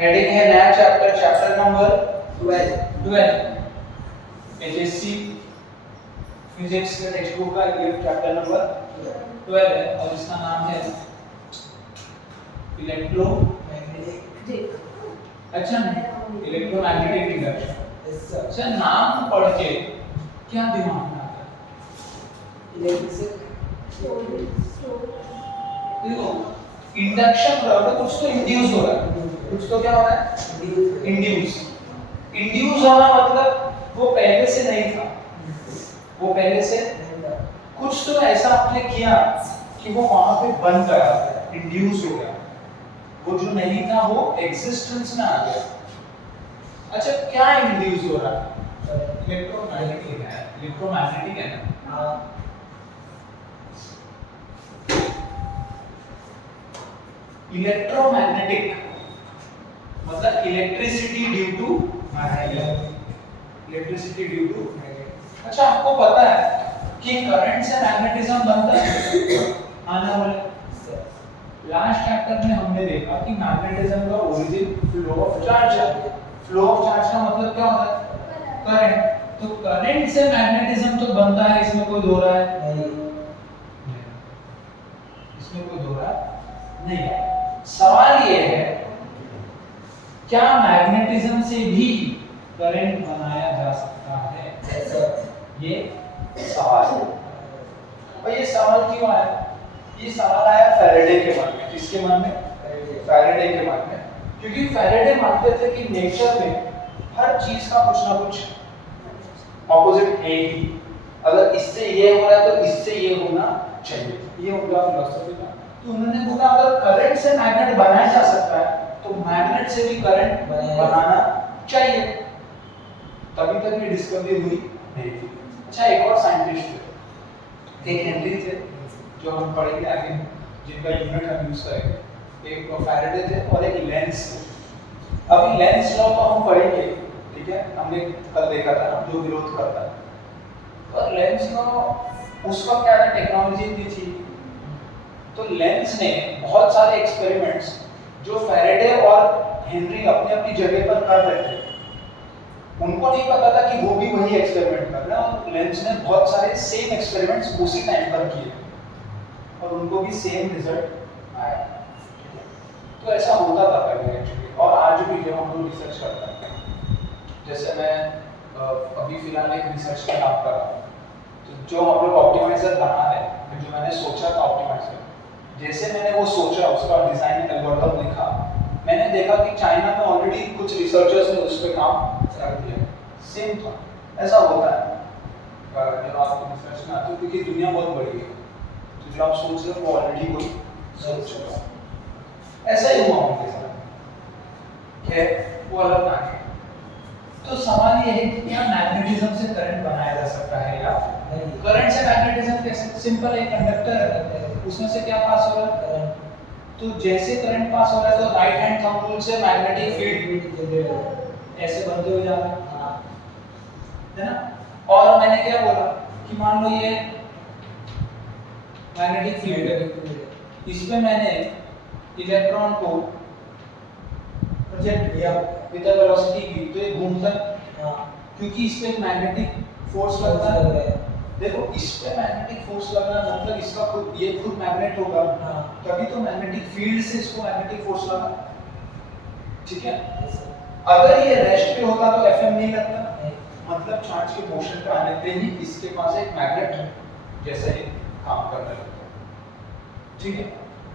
Heading है नया chapter, chapter number 12 HSC physics के टेक्स्ट बुक का ये चैप्टर नंबर 12 है और इसका नाम है इलेक्ट्रोमैग्नेटिक। अच्छा नहीं, इलेक्ट्रोमैग्नेटिक इंडक्शन। अच्छा नाम पढ़ के क्या दिमाग में आता है? देखो इंडक्शन हो रहा है, कुछ तो इंड्यूस हो रहा है, कुछ तो क्या हो रहा है? इंड्यूस। इंड्यूस होना मतलब वो पहले से नहीं था, वो पहले से कुछ तो ऐसा आपने किया कि वो वहां पे बन गया, इंड्यूस हो गया, वो जो नहीं था वो एग्जिस्टेंस में आ गया। अच्छा क्या इंड्यूस हो रहा है? इलेक्ट्रोमैग्नेटिक है, इलेक्ट्रोमैग्नेटिक है ना। इलेक्ट्रोमैग्नेटिक मतलब electricity due to magnetism, electricity due to magnetism. अच्छा आपको पता है कि करंट से मैग्नेटिज्म बनता है? आने वाले लास्ट चैप्टर में हमने देखा कि मैग्नेटिज्म का ओरिजिन फ्लो ऑफ चार्ज है। फ्लो ऑफ चार्ज का मतलब क्या होता है? करंट। तो करंट से मैग्नेटिज्म तो बनता है, इसमें कोई दो राय नहीं, इसमें कोई दो राय नहीं है। सवाल ये है क्या मैग्नेटिज्म से भी करंट बनाया जा सकता है? ये सवाल है। और ये सवाल क्यों आया? ये सवाल आया फैराडे के मन में। किसके मन में? फैराडे के मन में। क्योंकि फैराडे मानते थे कि नेचर में हर चीज का कुछ ना कुछ ऑपोजिट है ही। अगर इससे ये हो रहा है तो इससे ये होना चाहिए, ये उनका फिलॉसफी था। तो उन्होंने बोला अगर करंट से मैग्नेट बनाया जा सकता है तो मैग्नेट से भी करंट बनाना चाहिए। तभी तक ये डिस्कवरी हुई नहीं थी। अच्छा एक और साइंटिस्ट थे, एक हेनरी थे, जो हम पढ़ेंगे आगे, जिनका यूनिट हम यूज करेंगे। एक फैराडे थे और एक लेंस थे। अभी लेंस लॉ तो हम पढ़ेंगे, ठीक है, हमने कल देखा था जो विरोध करता है। और लेंस लॉ उसका क्या था, टेक्नोलॉजी इतनी थी तो लेंस ने बहुत सारे एक्सपेरिमेंट्स जो फैराडे और हेनरी अपनी अपनी जगह पर कर रहे थे, उनको नहीं पता था कि वो भी वही एक्सपेरिमेंट कर रहे हैं। और लेंस ने बहुत सारे सेम एक्सपेरिमेंट्स उसी टाइम पर किए और उनको भी सेम रिजल्ट आया। तो ऐसा होता था पहले एक्चुअली, और आज भी जब हम लोग रिसर्च करते हैं, जैसे मैं अभी फिलहाल एक रिसर्च का काम कर रहा हूँ, तो जो हम लोग ऑप्टिमाइजर बना रहे हैं, जो मैंने सोचा था ऑप्टिमाइजर, जैसे मैंने वो सोचा उसका डिजाइन एल्गोरिथम लिखा, मैंने देखा कि चाइना में ऑलरेडी कुछ रिसर्चर्स ने उस पर काम कर दिया, सेम था। ऐसा होता है जब आप रिसर्च में आते हो, क्योंकि दुनिया बहुत बड़ी है, तो जो आप सोच रहे हो वो ऑलरेडी कोई सोच चुका है। ऐसा ही हुआ उनके साथ, खैर वो अलग कहानी है। तो सवाल ये है कि क्या मैग्नेटिज्म से करंट बनाया जा सकता है या नहीं? करंट से मैग्नेटिज्म कैसे? सिंपल है, कंडक्टर है, उसमें से क्या पास हो रहा है? तो जैसे करंट पास हो रहा है तो राइट हैंड थंब रूल से मैग्नेटिक फील्ड ऐसे बनते हुए जा रहा है, है ना। और मैंने क्या बोला कि मान लो ये मैग्नेटिक फील्ड है, इस पे मैंने इलेक्ट्रॉन को प्रोजेक्ट किया विद द वेलोसिटी की, तो ये घूमता है, क्योंकि इस पे मैग्नेटिक फोर्स लगता है। देखो इस पे मैग्नेटिक फोर्स लगना मतलब इसका खुद, ये खुद मैग्नेट होगा, तभी तो मैग्नेटिक फील्ड से इसको मैग्नेटिक फोर्स लगा, ठीक है। अगर ये रेस्ट पे होता तो एफएम नहीं लगता, मतलब चार्ज के मोशन पे आने पे ही इसके पास एक मैग्नेट जैसे ही काम करने लगता है, ठीक है।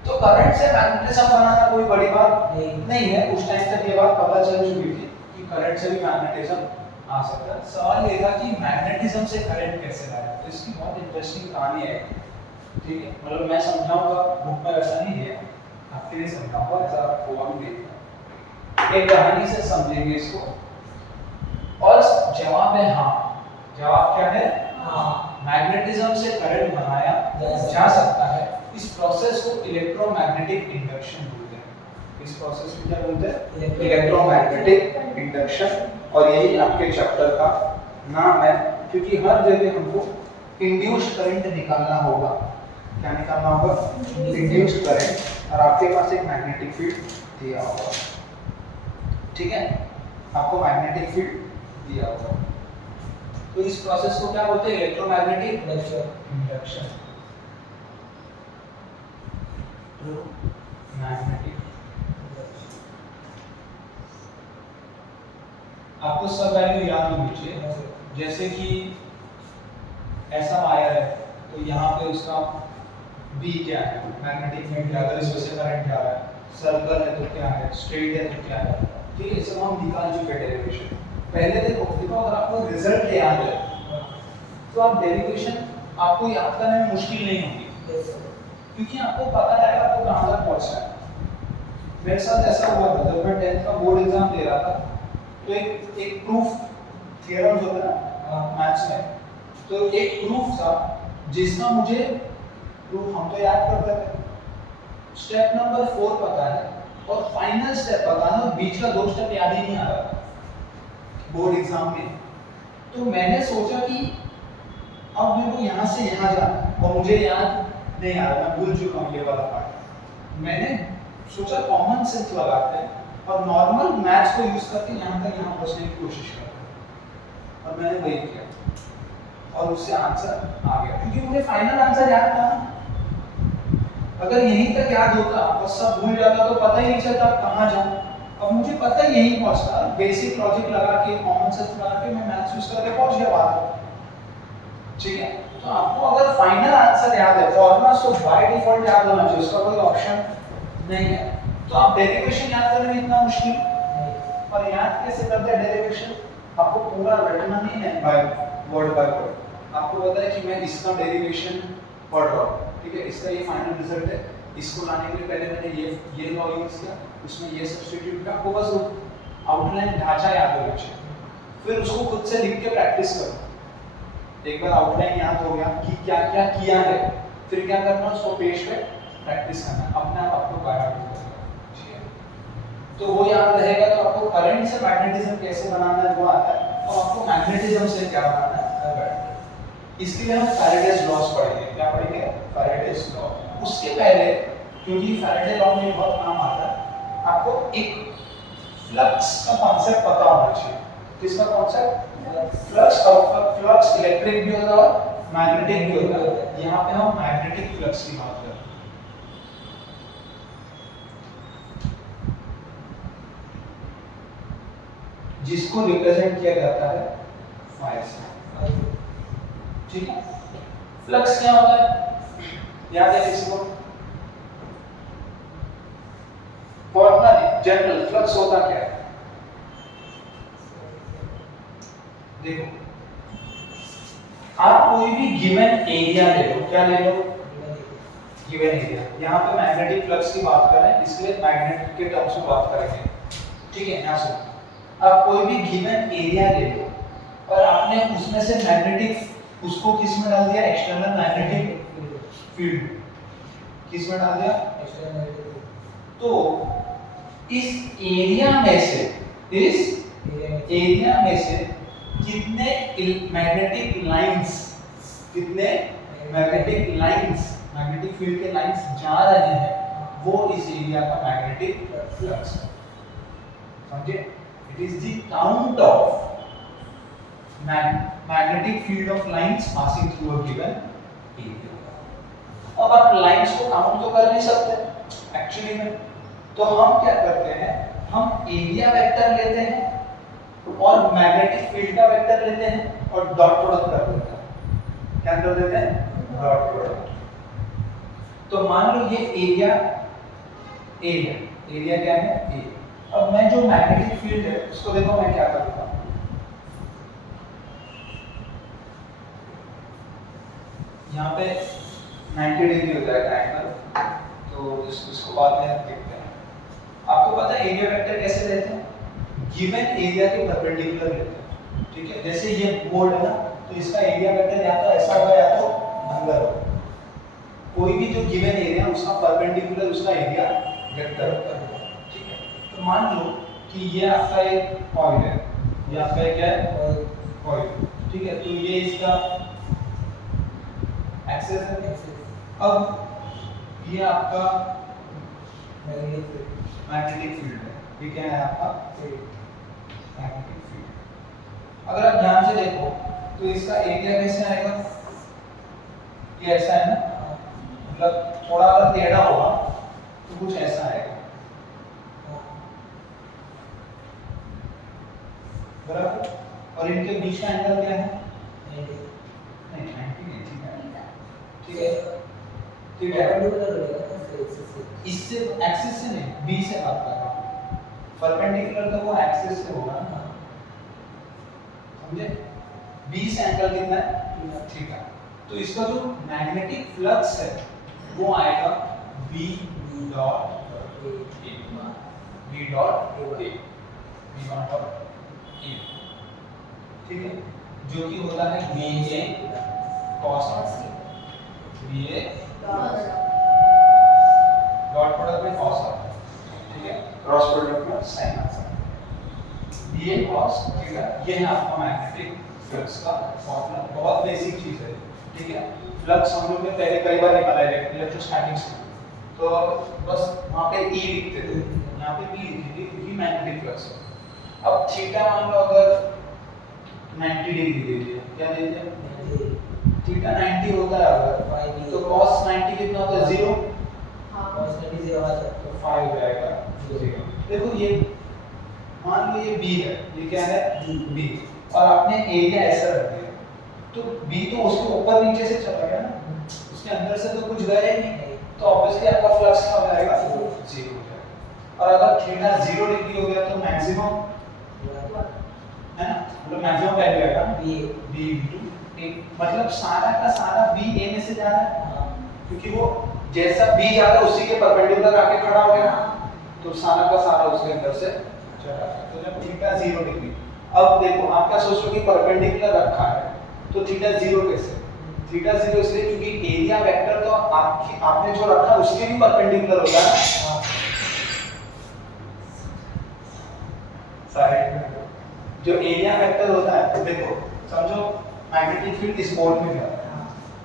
तो करंट से मैग्नेटिज्म बनाना कोई बड़ी बात नहीं है। उस टाइम तक ये बात पता चल चुकी थी कि करंट से भी मैग्नेटिज्म आ सकता है। सवाल ये था कि मैग्नेटिज्म से करंट कैसे आया। तो इसकी बहुत इंटरेस्टिंग कहानी है, ठीक है। मतलब मैं समझाऊंगा, बुक में ऐसा नहीं है, आपके लिए समझाऊंगा, ऐसा होगा भी नहीं। एक कहानी से समझेंगे इसको। और जवाब है हाँ। जवाब क्या है? हाँ, मैग्नेटिज्म से करंट बनाया जा सकता है। इस प्रोसेस को इलेक्ट्रोमैग्नेटिक इंडक्शन बोलते हैं। इस प्रोसेस को क्या बोलते हैं? Electromagnetic induction. और यही आपके चैप्टर का नाम है, क्योंकि हर जगह हमको इंड्यूस्ड करंट निकालना होगा। क्या निकालना होगा? Induced current. और आपके पास एक मैग्नेटिक फील्ड दिया होगा। ठीक है, आपको मैग्नेटिक फील्ड दिया होगा। तो इस प्रोसेस को क्या बोलते हैं? Electromagnetic induction. मैग्नेटिक, आपको सब वैल्यू याद होनी चाहिए। जैसे कि ऐसा वायर है तो यहाँ पे उसका B क्या है, मैग्नेटिक फील्ड क्या है, अगर इसमें से करंट जा रहा है, सर्कल है तो क्या है, स्ट्रेट है तो क्या है, ठीक है, सब हम निकाल चुके हैं डेरिवेशन। पहले देखो अगर आपको रिजल्ट याद है तो आप डेरिवेशन आपको याद करने में मुश्किल नहीं होगी, क्योंकि आपको पता है आपको कहाँ तक पहुँचना है। मेरे साथ ऐसा हुआ था जब मैं 10th का बोर्ड एग्जाम दे रहा था, तो एक प्रूफ थ्योरम्स होता है ना मैथ्स में, तो एक प्रूफ था जिसका मुझे प्रूफ हम तो याद करते थे, स्टेप नंबर 4 पता है और फाइनल स्टेप पता है, बीच का 2 स्टेप याद ही नहीं आ रहा बोर्ड एग्जाम में। तो मैंने सोचा कि अब मेरे को यहाँ से यहाँ जाना और मुझे याद नहीं आ रहा, मैं भूल चुका हूँ ये वाला पार्ट। मैंने सोचा कॉमन सेंस लगाते हैं और नॉर्मल मैथ्स को यूज करके यहाँ तक यहाँ पहुँचने की कोशिश करते हैं, और मैंने वही किया और उससे आंसर आ गया, क्योंकि मुझे फाइनल आंसर याद था ना। अगर यहीं तक याद होता और सब भूल जाता तो पता ही नहीं चलता कहाँ जाऊँ। अब मुझे पता है यहीं पहुँचता, बेसिक लॉजिक लगा के कॉमन सेंस लगा के मैं मैथ्स यूज करके पहुँच गया वहाँ, ठीक है। तो आपको अगर फाइनल आंसर याद है, फॉर्मूला तो बाय डिफॉल्ट याद होना चाहिए, उसका कोई ऑप्शन नहीं है। तो आप डेरिवेशन याद करने में इतना मुश्किल नहीं, और याद कैसे करते हैं डेरिवेशन, आपको पूरा रटना नहीं है बाय वर्ड बाय वर्ड, आपको पता है कि मैं इसका डेरिवेशन पढ़ रहा हूँ, ठीक है, इसका ये फाइनल रिजल्ट है, इसको लाने के लिए पहले मैंने ये लॉ यूज किया, उसमें ये सब्स्टिट्यूट किया, आपको बस आउटलाइन ढांचा याद होना चाहिए, फिर उसको खुद से लिख के प्रैक्टिस करो। एक बार आउटलाइन याद हो गया कि क्या क्या किया है, फिर क्या करना है, उसको पेज पे प्रैक्टिस करना, अपने आप आपको बाहर निकल जाएगा, ठीक है। तो वो याद रहेगा, तो आपको करंट से मैग्नेटिज्म कैसे बनाना है वो आता है, तो आपको मैग्नेटिज्म से क्या बनाना है। इसके लिए हम फैराडेज लॉस पढ़ेंगे। क्या पढ़ेंगे? Faraday's law. उसके पहले, क्योंकि फैराडे लॉ में बहुत काम आता है, आपको एक फ्लक्स का कॉन्सेप्ट पता होना चाहिए। किसका कॉन्सेप्ट? फ्लक्स। और फ्लक्स इलेक्ट्रिक भी होता है और मैग्नेटिक भी होता है। यहाँ पे हम मैग्नेटिक फ्लक्स की बात कर रहे हैं। जिसको रिप्रेजेंट किया जाता है फाई से, ठीक है। फ्लक्स क्या होता है याद है किसी को? फॉर्मूला जनरल फ्लक्स होता क्या है? देखो, आप कोई भी गिवन एरिया ले लो, क्या ले लो? Given area. यहाँ पे मैग्नेटिक फ्लक्स की बात कर रहे हैं, इसलिए मैग्नेट के टर्म्स में बात करेंगे, ठीक है। यहाँ सुनो, आप कोई भी गिवन एरिया ले लो और आपने उसमें से मैग्नेटिक, उसको किस में डाल दिया? External magnetic field. किस में डाल दिया? External magnetic field. तो इस एरिया में से, इस एरिया में से कितने मैग्नेटिक लाइंस, कितने मैग्नेटिक लाइंस, मैग्नेटिक फील्ड के लाइंस जा रहे हैं, वो इस एरिया का मैग्नेटिक फ्लक्स है। समझे? It is the count of magnetic field of lines passing through a given area। अब आप लाइंस को काउंट तो कर नहीं सकते एक्चुअली में, तो हम क्या करते हैं, हम एरिया वेक्टर लेते हैं और मैग्नेटिक फील्ड का वेक्टर लेते हैं और डॉट प्रोडक्ट कर देते हैं। क्या कर देते हैं? Dot product. तो मान लो ये एरिया, एरिया क्या है? ए। अब मैं जो मैग्नेटिक फील्ड है उसको देखो, मैं क्या करूंगा, यहाँ पे 90 डिग्री हो जाएगा एंगल, तो इसको बाद में देखते हैं। आपको पता है एरिया वेक्टर कैसे लेते हैं? गिवन एरिया के परपेंडिकुलर लेते हैं, ठीक है। जैसे ये बोर्ड है ना, तो इसका एरिया वेक्टर या तो ऐसा होगा या तो अंदर होगा। कोई भी जो गिवन एरिया उसका परपेंडिकुलर उसका एरिया वेक्टर होता है, ठीक है। तो मान लो कि ये आपका एक कॉइल है, ये आपका क्या है? कॉइल, ठीक है। तो ये इसका एक्सेस है। अब ये आपका मैग्नेटिक फील्ड है, ये क्या है आपका मैग्नेटिक फील्ड। अगर आप ध्यान से देखो तो इसका एरिया कैसे आएगा, ये ऐसा है ना, मतलब थोड़ा अगर टेढ़ा होगा तो कुछ ऐसा आएगा, बराबर। और इनके बीच का एंगल क्या है, नहीं 90 नहीं, ठीक है, ठीक है। इससे एक्सिस से नहीं, बी से बात कर रहा हूँ, परपेंडिकुलर तो वो एक्सिस से होगा ना, समझे। बी से एंगल कितना है, ठीक है। तो इसका जो मैग्नेटिक फ्लक्स है वो आएगा B dot A, B dot A, B dot A, ठीक है, जो कि होता है B A cos B A dot product में कॉस आता है, ठीक है, क्रॉस प्रोडक्ट में साइन आता है, बी ए कॉस, ठीक है। ये है आपका मैग्नेटिक फ्लक्स का फॉर्मूला, बहुत बेसिक चीज है, ठीक है। फ्लक्स हम लोग ने पहले कई बार निकाला है इलेक्ट्रोस्टैटिक्स में, तो बस वहाँ पे ई लिखते थे, यहाँ पे बी लिखेंगे क्योंकि मैग्नेटिक फ्लक्स है। अब थीटा मान लो अगर 90 डिग्री दे दिया, क्या दे दिया, थीटा 90 होता है अगर, तो cos 90 कितना होता है, 0, cos 90 0 आ जाता है, 5 हो जाएगा 0। देखो ये मान लो ये b है, ये क्या है b, और आपने एरिया ऐसा रख दिया, तो b तो उसके ऊपर नीचे से चला गया ना, उसके अंदर से तो कुछ गया ही नहीं, तो ऑब्वियसली आपका फ्लक्स क्या हो जाएगा, 0 हो जाएगा। और अगर थीटा 0 डिग्री हो गया तो मैक्सिमम है ना, मतलब मैक्सिमम वैल्यू आएगा b इनटू a, मतलब सारा का सारा b a में से जा रहा है, क्योंकि वो जैसा b जा रहा है उसी के परपेंडिकुलर आके खड़ा हो गया, तो सारा का सारा उसके अंदर से चला गया। तो जब थीटा 0 डिग्री, अब देखो आप क्या सोच रहे हो कि परपेंडिकुलर रखा है, तो थीटा 0 कैसे, थीटा 0 इसलिए क्योंकि एरिया वेक्टर तो आपने जो रखा उसके भी परपेंडिकुलर होता है, साइड में जो एरिया वेक्टर होता है, देखो समझो मैग्नेटिक फील्ड इस बोर्ड में है,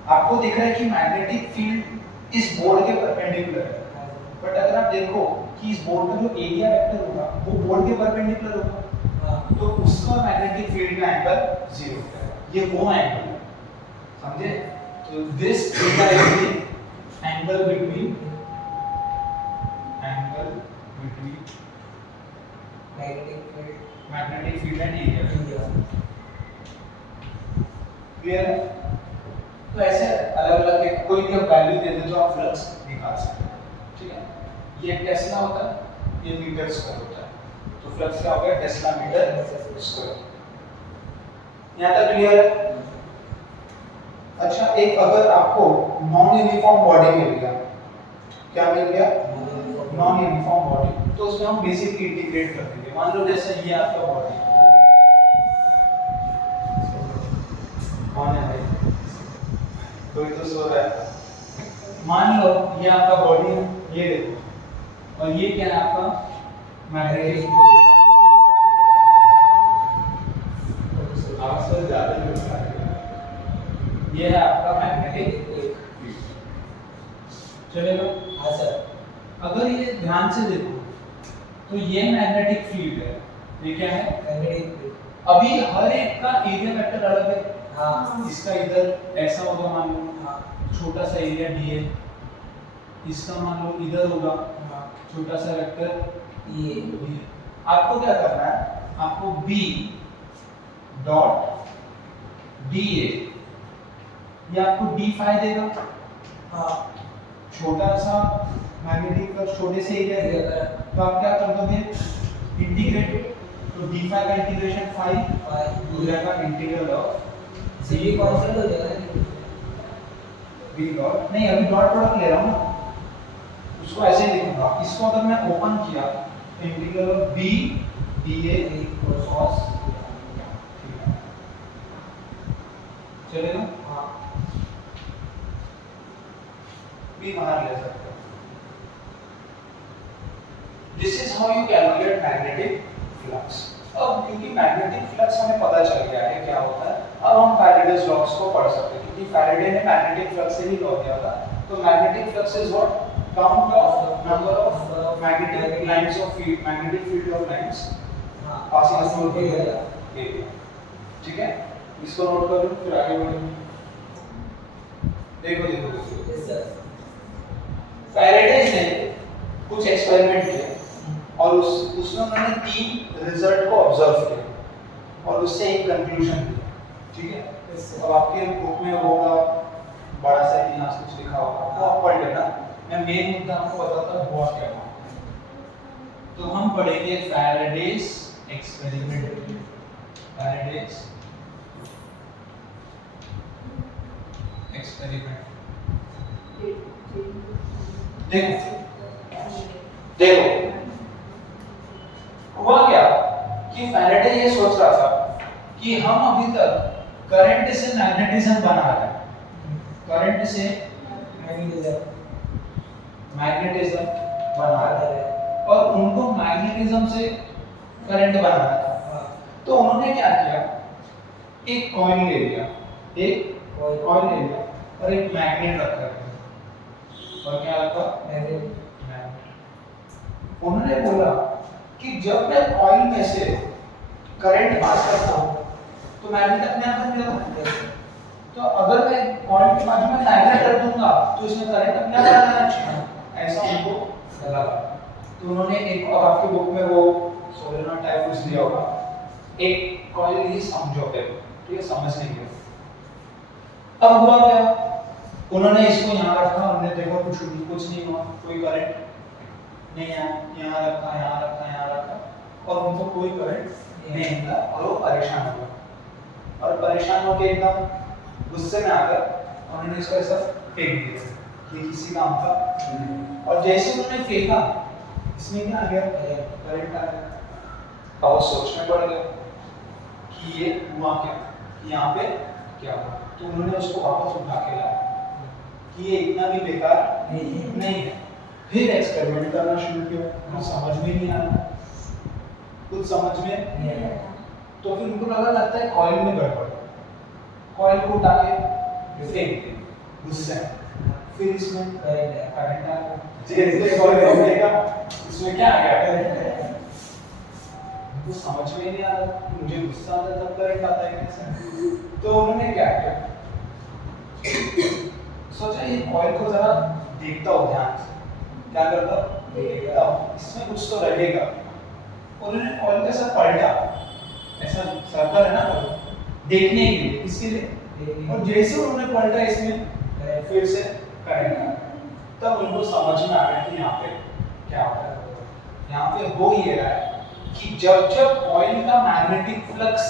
आपको दिख रहा है कि मैग्नेटिक फील्ड इस बोर्ड के परपेंडिकुलर है, बट अगर आप देखो कि इस बोर्ड का जो एरिया वेक्टर होगा वो बोर्ड के परपेंडिकुलर होगा, तो उसका मैग्नेटिक फील्ड का एंगल 0 है, ये वो एंगल है, समझे। तो this theta is the angle between magnetic field and area, clear है। तो ऐसे अलग अलग कोई भी वैल्यू दे दे तो आप फ्लक्स निकाल सकते हैं, ठीक है। ये टेस्ला होता है, ये मीटर स्क्वायर होता है, तो फ्लक्स क्या हो गया, टेस्ला मीटर स्क्वायर। यहाँ तक क्लियर है। अच्छा, एक अगर आपको नॉन यूनिफॉर्म बॉडी मिल गया, क्या मिल गया, नॉन यूनिफॉर्म बॉडी, तो उसमें हम बेसिकली इंटीग्रेट कर देंगे। मान लो जैसे ये आपका बॉडी कौन है भाई, कोई तो सो रहा है, मान लो ये आपका बॉडी है, ये देखो, और ये क्या है आपका मैग्नेटिक, आवाज से ज्यादा नहीं होता है, ये है आपका मैग्नेटिक फील्ड, चलेगा। हाँ सर। अगर ये ध्यान से देखो तो ये मैग्नेटिक फील्ड है, ये क्या है मैग्नेटिक फील्ड। अभी हर एक का एरिया वेक्टर अलग है, हाँ, इसका इधर ऐसा होगा मान लो, हाँ, छोटा सा एरिया डी है, इसका मान लो इधर होगा, हाँ, छोटा सा वेक्टर ये। आपको क्या करना है, आपको बी डॉट डी ए, ये आपको डी फाई देगा, हाँ, छोटा सा मैग्नेटिक फ्लक्स छोटे से एरिया देगा, तो आप क्या कर दोगे, इंटीग्रेट, तो डी फाई का इंटीग्रेशन फाई हो जाएगा इंटीग्रल ऑफ सी कांस्टेंट हो जाएगा, बी डॉट, नहीं अभी डॉट प्रोडक्ट ले रहा हूं ना, उसको ऐसे ही लिखूंगा, इसको अगर मैं ओपन किया तो integral of B D A cos, चलेगा, हाँ, भी बाहर ले सकते हो। This is how you calculate magnetic flux. अब क्योंकि मैग्नेटिक फ्लक्स हमें पता चल गया है क्या होता है, अब हम फैराडेज लॉस को पढ़ सकते हैं, क्योंकि फैराडे ने मैग्नेटिक फ्लक्स से ही लॉ दिया था, तो magnetic flux is what, count of number of magnetic lines of field, magnetic field of lines passing through the area. ठीक है, इसको नोट कर लो, फिर आगे बढ़ो। देखो यस सर। फैराडे ने कुछ एक्सपेरिमेंट किए और उसमें उन्होंने 3 रिजल्ट को ऑब्जर्व किया और उससे एक कंक्लूजन दिया। ठीक है, अब आपके बुक में होगा बड़ा सा इतिहास कुछ लिखा होगा, वो आप पढ़ लेना। मैं मेन मुद्दा आपको बताता हूँ हुआ क्या हुआ। तो हम पढ़ेंगे फैराडेज एक्सपेरिमेंट। Faraday's experiment. देखो हुआ क्या कि फैराडे ये सोच रहा था कि हम अभी तक करंट से मैग्नेटिज्म बना रहे हैं, करंट से मैग्नेटिज्म बना रहे हैं और उनको मैग्नेटिज्म से करंट बनाना था। तो उन्होंने क्या किया, एक कॉइल ले लिया, एक कॉइल ले लिया और एक मैग्नेट रखा और क्या रखा, मैग्नेट। उन्होंने बोला कि जब मैं कॉइल में से करंट पास करता हूँ तो मैग्नेट अपने आप बन जाता है। तो अगर मैं कॉइल के बाजू में मैग्नेट रख दूंगा तो इसमें करंट अपने आप आ जाना चाहिए, ऐसा उनको लगा। तो उन्होंने एक, और आपके बुक में वो सोलेनॉइड टाइप कुछ दिया होगा, एक कॉइल ही समझो पे, ठीक है, समझने के लिए। अब हुआ क्या, उन्होंने इसको यहाँ रखा, उन्होंने देखा कुछ नहीं हुआ, कोई करंट नहीं आया, यहाँ रखा, यहाँ रखा, यहाँ रखा और उनको कोई करंट नहीं मिला और वो परेशान हो गए। और परेशान होकर एकदम गुस्से में आकर उन्होंने इसको ऐसा फेंक दिया, ये किसी काम का। और जैसे उन्होंने फेंका, इसमें क्या आ गया, करंट आ गया। और सोचने पड़ गया कि ये हुआ क्या, यहाँ पे क्या हुआ। तो उन्होंने उसको वापस उठा के लाया कि ये इतना भी बेकार नहीं है। फिर एक्सपेरिमेंट करना शुरू किया, कुछ समझ में नहीं आया, कुछ समझ में नहीं आया। तो फिर उनको लगता है कॉइल में गड़बड़, कॉइल को उठा के फेंक दिया गुस्से में। फिर इसमें करंट आ गया, जैसे कॉइल फेंकेगा इसमें क्या आ गया, तो समझ में नहीं आ रहा, मुझे गुस्सा आता है तब करंट आता है कैसे। तो उन्होंने क्या किया, सोचा ये कॉइल को जरा देखता हूँ ध्यान से, क्या करता हूँ, देखता हूँ इसमें कुछ तो रहेगा। उन्होंने कॉइल के साथ पलटा, ऐसा सर्कल है ना, देखने के लिए, किसके लिए, और जैसे उन्होंने पलटा इसमें फिर से करंट आ गया। तब उनको समझ में आ गया कि यहाँ पे क्या हो रहा है। यहाँ पे हो ये रहा है कि जब जब कॉइल का मैग्नेटिक फ्लक्स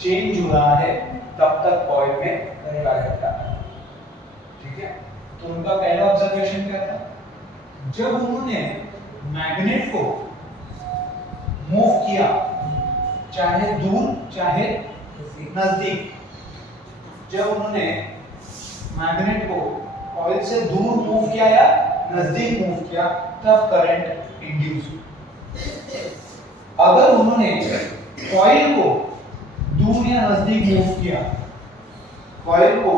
चेंज हो रहा है तब तक कॉइल में करंट आ जाता है। ठीक है, तो उनका पहला ऑब्जर्वेशन क्या था, जब उन्होंने मैग्नेट को मूव किया, चाहे दूर चाहे नजदीक, जब उन्होंने मैग्नेट को कॉइल से दूर मूव किया या नजदीक मूव किया तब करंट इंड्यूस हुआ। अगर उन्होंने कॉइल को दूर या नजदीक मूव किया, कॉइल को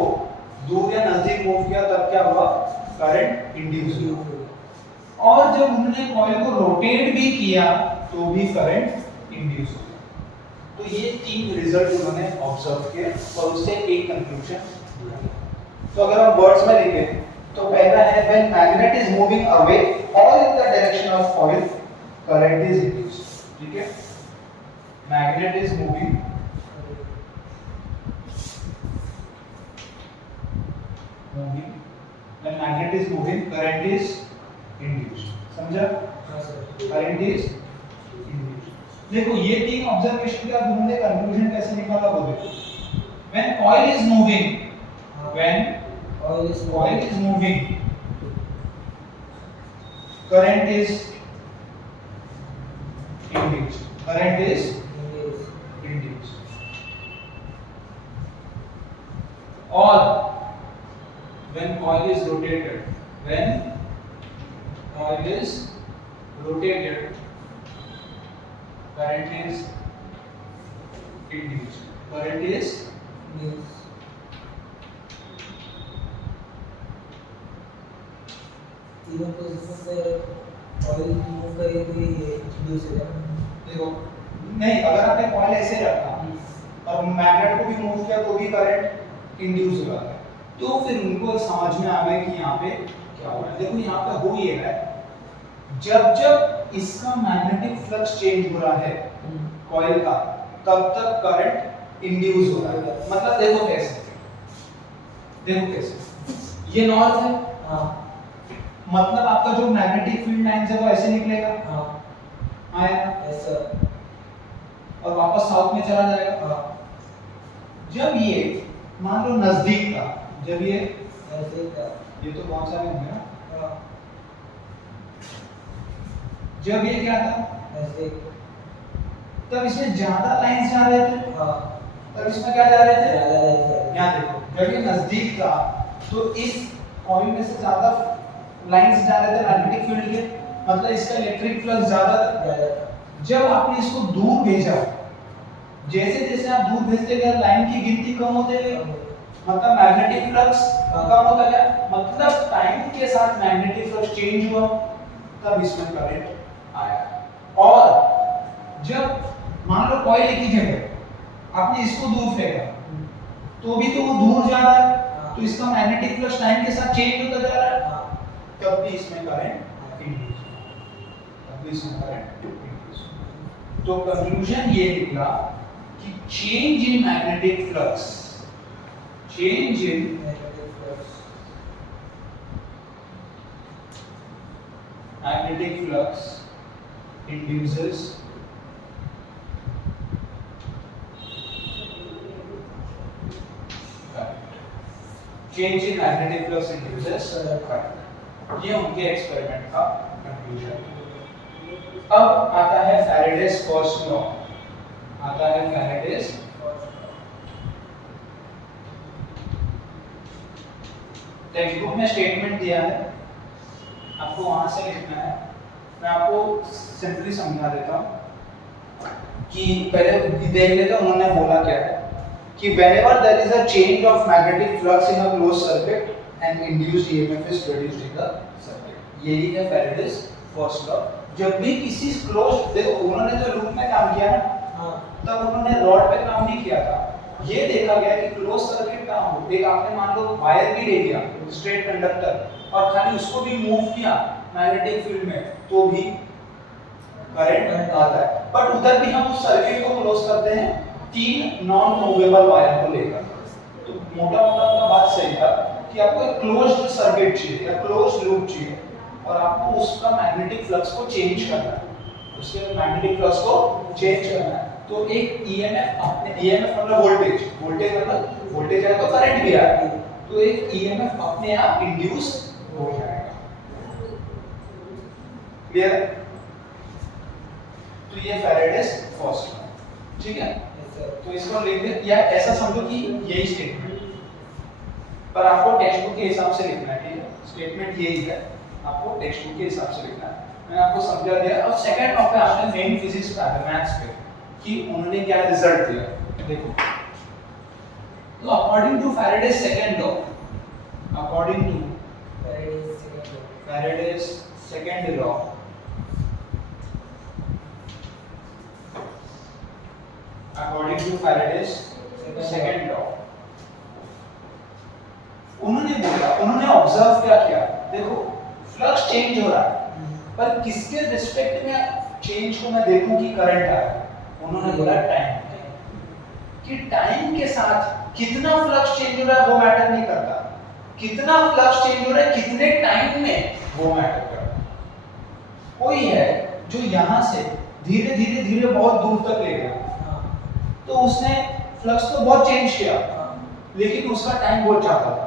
दूर या नजदीक मूव किया तब क्या हुआ, करंट इंड्यूस हुआ। और जब उन्होंने कॉइल को रोटेट भी किया तो भी करंट इंड्यूस हुआ। तो ये 3 रिजल्ट उन्होंने ऑब्जर्व किए और उससे एक कंक्लूजन दिया। तो अगर हम वर्ड्स में लिखें तो पहला है when magnet is moving away और in the direction of coil current is induced. ठीक है, magnet is moving when magnet is moving current is induced। समझा, करंट इज इंड्यूस्ड। देखो ये 3 ऑब्जर्वेशन के बाद उन्होंने कंक्लूजन कैसे निकाला वो देखो। when coil is moving, when coil is moving current is induced, current is induced। or when coil is rotated, when coil is rotated current is induced, current is तीनों पोजीशन पे oil move करें तो ये induce हो जाएगा। देखो नहीं, अगर आपने कॉइल ऐसे रखा और मैग्नेट को भी मूव किया तो भी करंट इंड्यूस हो रहा है। तो फिर उनको समझ में आ गया कि यहाँ पे क्या हो रहा है। देखो यहाँ पे हो ये रहा है, जब जब इसका मैग्नेटिक फ्लक्स चेंज हो रहा है कॉइल का, तब तक करंट इंड्यूस हो रहा है। मतलब देखो कैसे, देखो कैसे, ये नॉर्थ है, हाँ मतलब आपका जो मैग्नेटिक फील्ड लाइंस है वो ऐसे निकलेगा, हाँ आया, ऐसा, और वापस साउथ में चला जाएगा। हाँ जब ये मान लो नजदीक था, जब ये ऐसे का, ये तो बहुत सारे होंगे ना, हाँ जब ये क्या था, ऐसे, तब इसमें ज्यादा लाइंस जा रहे थे, हाँ तब इसमें क्या जा रहे थे, ज़्यादा ऐसे, यहाँ देखो, जब ये नजदीक था तो इस कॉइल में से ज्यादा लाइंस जा रहे थे मैग्नेटिक फील्ड के, मतलब इसका इलेक्ट्रिक फ्लक्स ज्यादा था। ज़्यादा, जब आपने इसको दूर भेजा, जैसे जैसे आप दूर भेजते गए लाइन की गिनती कम होते गए, मतलब मैग्नेटिक फ्लक्स कम होता गया, मतलब टाइम के साथ मैग्नेटिक फ्लक्स चेंज हुआ, तब इसमें करंट आया। और जब मान लो कॉइल एक ही जगह, आपने इसको दूर फेंका तो भी तो वो दूर जा रहा है, तो इसका मैग्नेटिक फ्लक्स टाइम के साथ चेंज होता जा रहा है, हाँ तब भी इसमें करंट इंड्यूस होगा, तब भी इसमें करंट इंड्यूस होगा। तो कंक्लूजन ये निकला कि change in magnetic flux, change in magnetic flux, magnetic flux induces current. Change in magnetic flux induces current. ये उनके एक्सपेरिमेंट का कंक्लूजन। अब आता है फैराडेज फर्स्ट लॉ, आता है फैराडेज टेक्स्ट बुक में स्टेटमेंट दिया है, आपको वहां से लिखना है। मैं आपको सिंपली समझा देता हूँ कि पहले देख लेते हैं उन्होंने बोला क्या है कि whenever there is a change of magnetic flux in a closed circuit an induced EMF is produced in the circuit। यही है फैराडेज फर्स्ट लॉ। जब भी किसी क्लोज्ड, देखो उन्होंने जो लूप में काम किया ना, हाँ तब उन्होंने रॉड पे काम नहीं किया था, ये देखा गया कि क्लोज सर्किट कहाँ हो। एक आपने मान लो वायर भी ले लिया, स्ट्रेट कंडक्टर, और खाली उसको भी मूव किया मैग्नेटिक फील्ड में, तो भी करंट आता है। बट उधर भी हम उस सर्किट को क्लोज करते हैं तीन नॉन मूवेबल वायर को लेकर। तो मोटा मोटा उनका बात सही था कि आपको एक क्लोज्ड सर्किट चाहिए या क्लोज्ड लूप चाहिए, और आपको उसका मैग्नेटिक फ्लक्स को चेंज करना है, उसके मैग्नेटिक फ्लक्स को चेंज करना है। तो एक ईएमएफ, अपने ईएमएफ मतलब वोल्टेज, वोल्टेज मतलब वोल्टेज है तो करंट भी आएगा, तो एक ईएमएफ अपने आप इंड्यूस हो जाएगा। क्लियर? तो ये फैराडेज फर्स्ट लॉ, ठीक है। तो इसको लिख दे, या ऐसा समझो कि यही स्टेटमेंट, पर आपको टेक्स्ट बुक के हिसाब से लिखना है, ठीक है। स्टेटमेंट यही है, आपको टेक्स्ट बुक के हिसाब से लिखना है। मैंने आपको समझा दिया। अब सेकंड टॉपिक पे आते हैं मेन फिजिक्स पे, मैथ्स पे, कि उन्होंने क्या रिजल्ट दिया। देखो, तो according to Faraday's second law, according to Faraday's second law, according to Faraday's second law, उन्होंने बोला, उन्होंने ऑब्जर्व क्या किया, देखो फ्लक्स चेंज हो रहा है, पर किसके रिस्पेक्ट में चेंज को मैं देखूं कि करंट आ रहा है। उन्होंने बोला टाइम, कि टाइम के साथ कितना फ्लक्स चेंज हो रहा है वो मैटर नहीं करता, कितना फ्लक्स चेंज हो रहा है कितने टाइम में वो मैटर करता है। कोई है जो यहाँ से धीरे धीरे धीरे बहुत दूर तक ले गया, तो उसने फ्लक्स तो बहुत चेंज किया, लेकिन उसका टाइम बहुत ज्यादा था,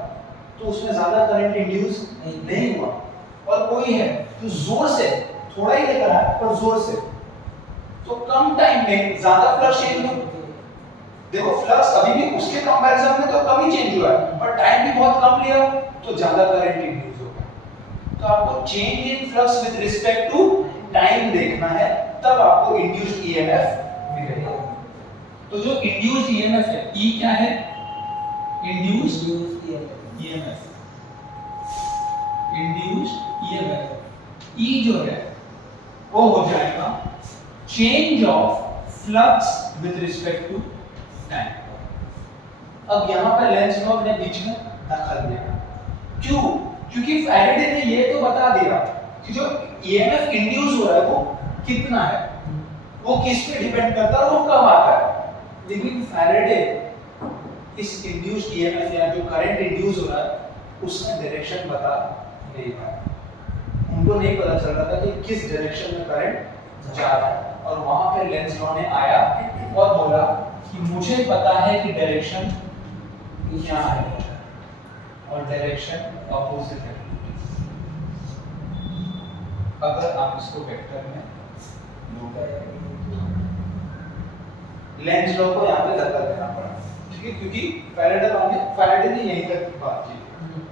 तो उसमें ज्यादा करंट इंड्यूस नहीं हुआ। और कोई है जो जोर से थोड़ा ही लेकर आया पर जोर से, तो कम टाइम में ज्यादा फ्लक्स चेंज हुआ। देखो फ्लक्स अभी भी उसके कंपैरिजन में तो कम ही चेंज हुआ है, पर टाइम भी बहुत कम लिया तो ज्यादा करंट इंड्यूस हो गया। तो आपको change in flux with respect to time देखना है, तब आपको इंड्यूस्ड ईएमएफ मिलेगा। तो जो इंड्यूस्ड ईएमएफ है, ई क्या है, इंड्यूस्ड ईएमएफ, इंड्यूस्ड ई जो है वो हो जाएगा change of flux with respect to time. अब यहाँ पर लेंस लॉ ने बीच में दखल दिया। क्यों? क्योंकि फैराडे ने ये तो बता दिया कि जो ईएमएफ इंड्यूस हो रहा है वो कितना है, वो किस पे डिपेंड करता है, वो कब आता है। लेकिन फैराडे इस इंड्यूस्ड ईएमएफ या जो करंट इंड्यूस हो रहा है उसमें डायरेक्शन बता नहीं पाया। उनको नहीं पता चल रहा था कि किस डायरेक्शन में करंट जा रहा है, और वहां पे लेंस लॉ ने आया और बोला कि मुझे पता है कि डायरेक्शन क्या है और डायरेक्शन ऑपोजिट है। अगर आप इसको वेक्टर में लेंस लॉ को यहाँ पे धक्का देना पड़ा, ठीक है, क्योंकि फैराडे ने यहीं तक बात की,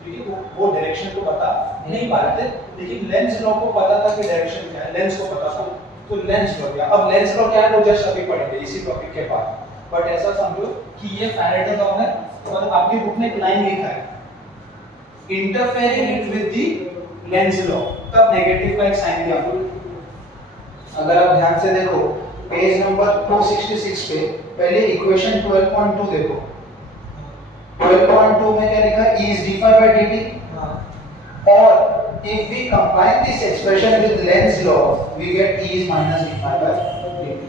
ठीक है, वो डायरेक्शन को बता नहीं पा रहे थे, लेकिन लेंस लॉ को पता था कि डायरेक्शन क्या है, लेंस को पता था, तो लेंस लॉ क्या। अब लेंस लॉ क्या है वो जस्ट अभी पढ़ेंगे इसी टॉपिक के बाद, बट ऐसा समझो कि ये फैराडे लॉ है और आपकी बुक में एक लाइन लिखा है interfering with the Lenz law, तब नेगेटिव का एक साइन दिया। अगर आप ध्यान से देखो पेज नंबर 266 पे पहले इक्वेशन 12.2 देखो। 12.2 में क्या लिखा है, E is d phi by dt, और if we combine this expression with Lenz's law we get E is minus d phi by dt।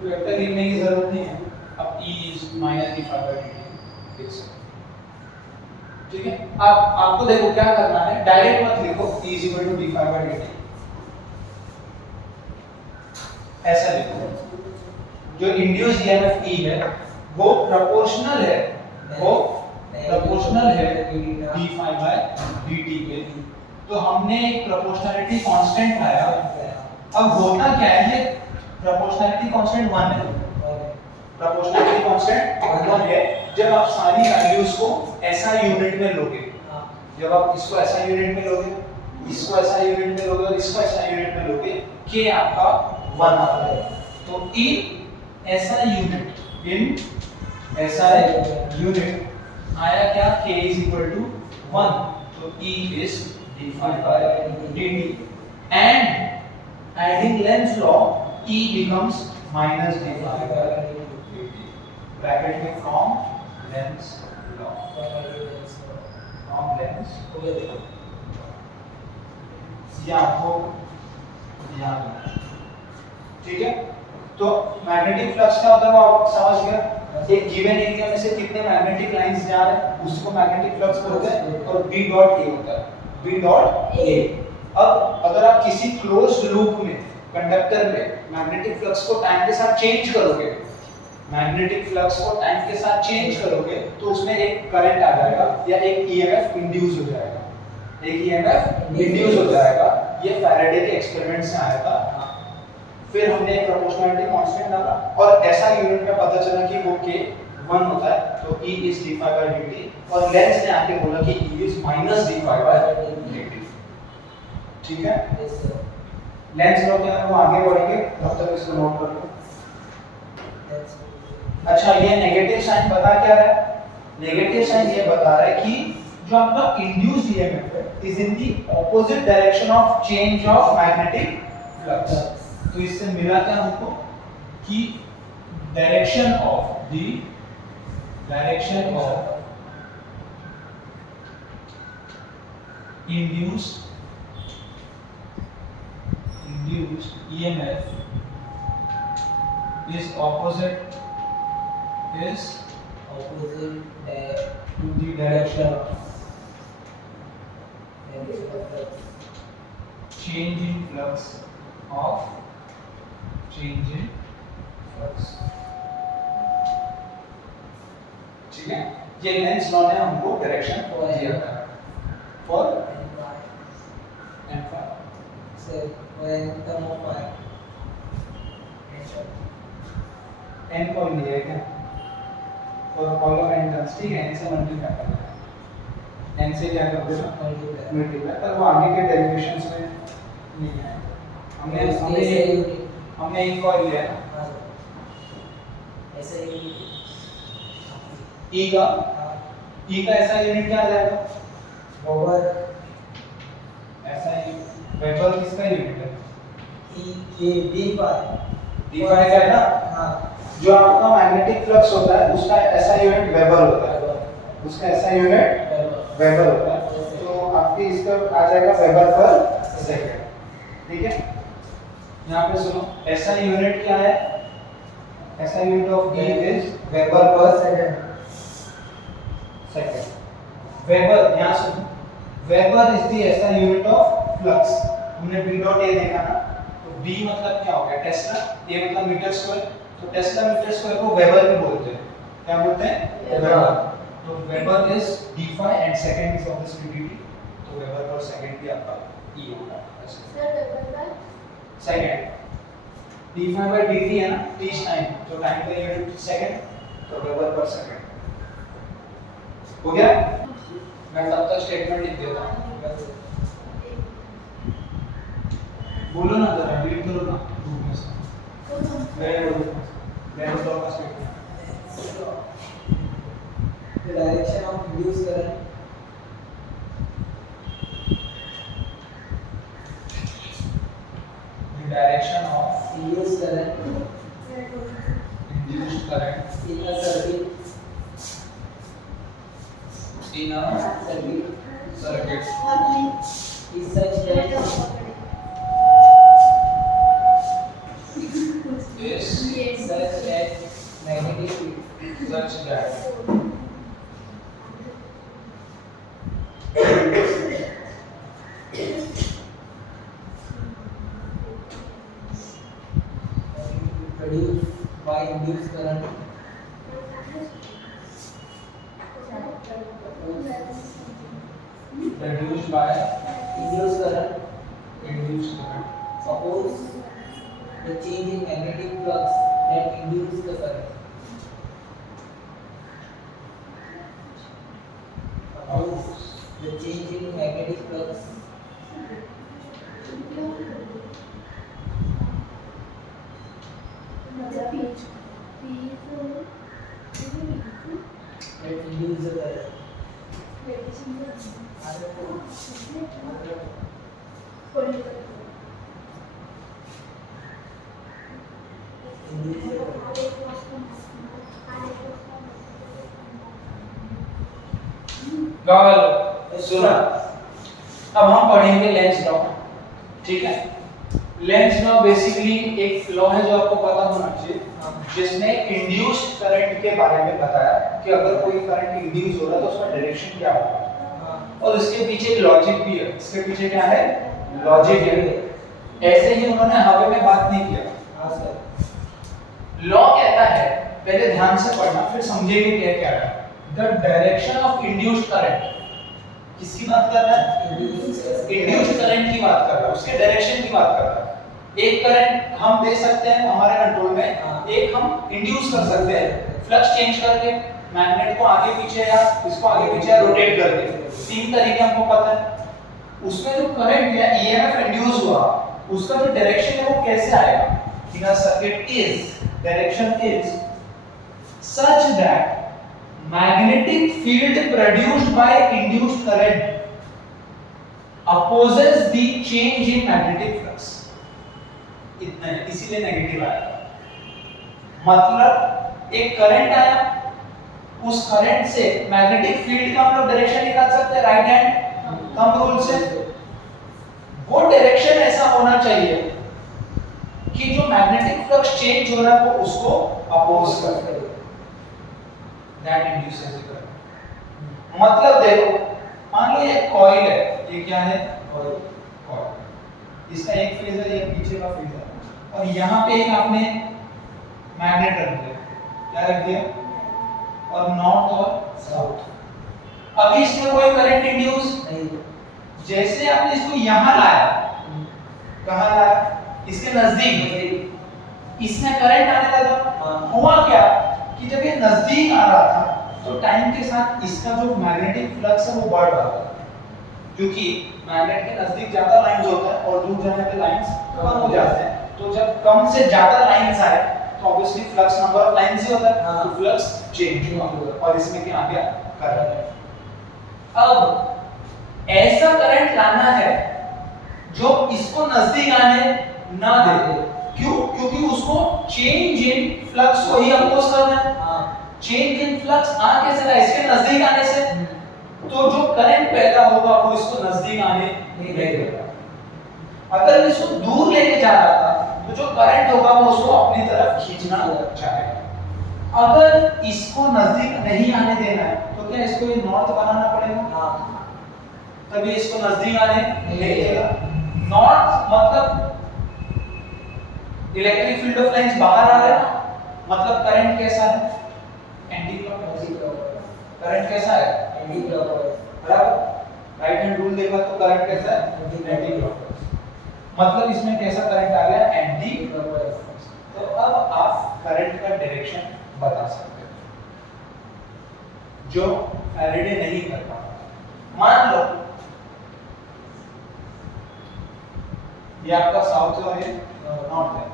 तो वेक्टर लिखने की जरूरत नहीं है, अब E is minus d phi by dt लिख सकते, ठीक है। अब आपको देखो क्या करना है, डायरेक्ट मत लिखो E is equal to d phi by dt, ऐसा लिखो। जो इंड्यूस्ड ईएमएफ E है वो प्रोपोर्शनल है, वो प्रोपोर्शनल है d phi by dt के। तो हमने एक प्रोपोर्शनलिटी कांस्टेंट लाया। अब होता क्या है, ये प्रोपोर्शनलिटी कांस्टेंट 1 है, प्रोपोर्शनलिटी कांस्टेंट 1 है। जब आप सारी वैल्यूज को SI यूनिट में लोगे, जब आप इसको SI यूनिट में लोगे, इसको SI यूनिट में लोगे और इसको SI यूनिट में लोगे, k आपका 1 आता है। तो in SI unit, in SI unit आया क्या, k is equal to 1, तो E is d phi by dt, and adding Lenz's law E becomes minus d phi by dt, bracket में from Lenz's law, from Lenz's यहाँ ठीक है। तो magnetic flux क्या होता है वो आप समझ गए, एक गिवन एरिया में से कितने मैग्नेटिक लाइंस जा रहे हैं उसको मैग्नेटिक फ्लक्स बोलते हैं, और B डॉट A होता है, B डॉट A। अब अगर आप किसी क्लोज्ड लूप में कंडक्टर में मैग्नेटिक फ्लक्स को टाइम के साथ चेंज करोगे, मैग्नेटिक फ्लक्स को टाइम के साथ चेंज करोगे तो उसमें एक करंट आ जाएगा या एक ईएमएफ इंड्यूस हो जाएगा, एक ईएमएफ इंड्यूस हो जाएगा। ये फैराडे के एक्सपेरिमेंट से आया था। फिर हमने एक प्रोपोर्शनलिटी कांस्टेंट डाला और ऐसा यूनिट में पता चला कि वो k 1 होता है, तो E is d phi by dt, और लेंस ने आके बोला कि E is minus d phi by dt, ठीक है। लेंस लॉ के हम आगे बढ़ेंगे, तब तक इसको नोट कर लो। अच्छा, ये नेगेटिव साइन बता क्या रहा है, नेगेटिव साइन ये बता रहा है कि जो आपका इंड्यूस्ड ईएमएफ है is in the opposite direction of change of magnetic flux. तो इससे मिला क्या हमको कि direction of induced EMF is opposite to the direction of change in flux of change in flux, ठीक है। ये लेंस लॉ ने हमको डायरेक्शन दिया था for and sir when term of y n को लिया है क्या, और कॉलम एंट्रेंस, ठीक है, n से मल्टीप्लाई कर देना, n से क्या कर देना मल्टीप्लाई, पर वो आगे के डेरिवेशंस में नहीं है। हमने एक कॉल लिया ना, ऐसे ही E का ऐसा यूनिट क्या आ जाएगा, ओवर ऐसा ही वेबर किसका यूनिट है? ये डी फाई d फाई का है ना, हाँ जो आपका मैग्नेटिक फ्लक्स होता है उसका ऐसा यूनिट वेबर होता है, उसका ऐसा यूनिट वेबर होता है, तो आपके इसका आ जाएगा वेबर पर सेकंड, ठीक है। यहाँ पे सुनो, ऐसा यूनिट क्या है? ऐसा unit of D is weber पर सेकंड। वेबर, यहाँ सुनो, वेबर इज द ऐसा यूनिट ऑफ फ्लक्स। हमने B डॉट A देखा ना, तो B मतलब क्या हो गया? टेस्ला, A मतलब मीटर स्क्वायर, तो टेस्ला मीटर स्क्वायर को वेबर में बोलते हैं। क्या बोलते हैं? वेबर। तो weber is d phi and second is obviously dt, तो वेबर पर सेकंड भी आपका E होगा। Second d phi by dt है ना, t टाइम, तो टाइम का यूनिट सेकंड, तो वेबर पर सेकंड हो गया। मैं तब तक स्टेटमेंट लिख देता हूँ, बोलो ना जरा, रीड करो ना ग्रुप में से। मैं बोल का statement the direction of induced current the direction of induced current induced current in a circuit in a circuit is such that magnetic field such that produced by induced current produced by induced current induced current suppose the change in magnetic flux that induces the current. Suppose the change in magnetic flux that induces the current. Induces the current. गावल सुना, अब हम पढ़ेंगे Lenz law, ठीक है। Lenz law basically एक law है जो आपको पता होना चाहिए, जिसने इंड्यूस्ड करंट के बारे में बताया कि अगर कोई करंट इंड्यूस हो रहा है तो उसका डायरेक्शन क्या होगा, और इसके पीछे एक लॉजिक भी है। इसके पीछे क्या है? लॉजिक है। ऐसे ही उन्होंने हवा में बात नहीं किया। हाँ सर। लॉ कहता है, पहले ध्यान से पढ़ना फिर समझेंगे क्या क्या है। The direction of induced current, किसकी बात कर रहा है? इंड्यूस्ड करंट की बात कर रहा है, उसके डायरेक्शन की बात कर रहा है। एक करंट हम दे सकते हैं हमारे कंट्रोल में, एक हम इंड्यूस कर सकते हैं फ्लक्स चेंज करके, मैग्नेट को आगे पीछे या इसको आगे पीछे रोटेट करके। तीन तरीके हमको पता है। उसमें जो करंट या ईएमएफ इंड्यूस हुआ, उसका जो डायरेक्शन है वो कैसे आएगा? In a circuit is direction is such that magnetic field produced by induced current opposes the change in magnetic flux. इतना है, इसीलिए नेगेटिव आया। मतलब एक करंट आया, उस करंट से मैग्नेटिक फील्ड का हम लोग डायरेक्शन निकाल सकते हैं राइट हैंड थंब रूल से। वो डायरेक्शन ऐसा होना चाहिए कि जो मैग्नेटिक फ्लक्स चेंज हो रहा है वो उसको अपोज करे। That induces the current. मतलब देखो, मान लो ये कॉइल है, ये क्या है? कॉइल। इसका एक फेज है, एक पीछे का फेज है, और यहाँ पे एक आपने मैग्नेट रख दिया। क्या रख दिया? और नॉर्थ और साउथ। अभी इसमें कोई करंट इंड्यूस नहीं। जैसे आपने इसको यहाँ लाया, कहाँ लाया? इसके नजदीक, इसमें करंट आने लगा। हुआ क्या कि जब ये नजदीक आ रहा था तो टाइम के साथ इसका जो मैग्नेटिक फ्लक्स है वो बढ़ रहा था, क्योंकि मैग्नेट के नजदीक ज्यादा लाइंस होता है और दूर जाने पे लाइंस कम हो जाते हैं। तो जब कम से ज्यादा लाइंस आए तो obviously flux number of lines ही होता है, तो फ्लक्स चेंज हुआ और इसमें क्या आ गया? करंट। अब ऐसा करंट लाना है जो इसको नजदीक आने ना दे। क्यों? क्योंकि उसको चेंज इन फ्लक्स को ही अपोज करना है। चेंज इन फ्लक्स आ कैसे रहा है? इसके नजदीक आने से। तो जो करंट पैदा होगा वो इसको नजदीक आने नहीं देगा। अगर मैं इसको दूर लेके जा रहा था तो जो करंट होगा वो उसको अपनी तरफ खींचना चाहेगा। अगर इसको नजदीक नहीं आने देना है तो क्या इसको ये नॉर्थ बनाना पड़ेगा? तभी इसको नजदीक आने नहीं देगा। नॉर्थ मतलब इलेक्ट्रिक फील्ड ऑफ लाइंस बाहर आ रहा है, मतलब करंट कैसा है? Anti clockwise. करंट कैसा है? Anti clockwise. बराबर। राइट हैंड रूल देखा तो करंट कैसा है? Anti clockwise. मतलब इसमें कैसा करंट आ गया? Anti clockwise. तो अब आप करंट का डायरेक्शन बता सकते हो, जो फैराडे नहीं कर पाता। मान लो ये आपका साउथ है और ये नॉर्थ है,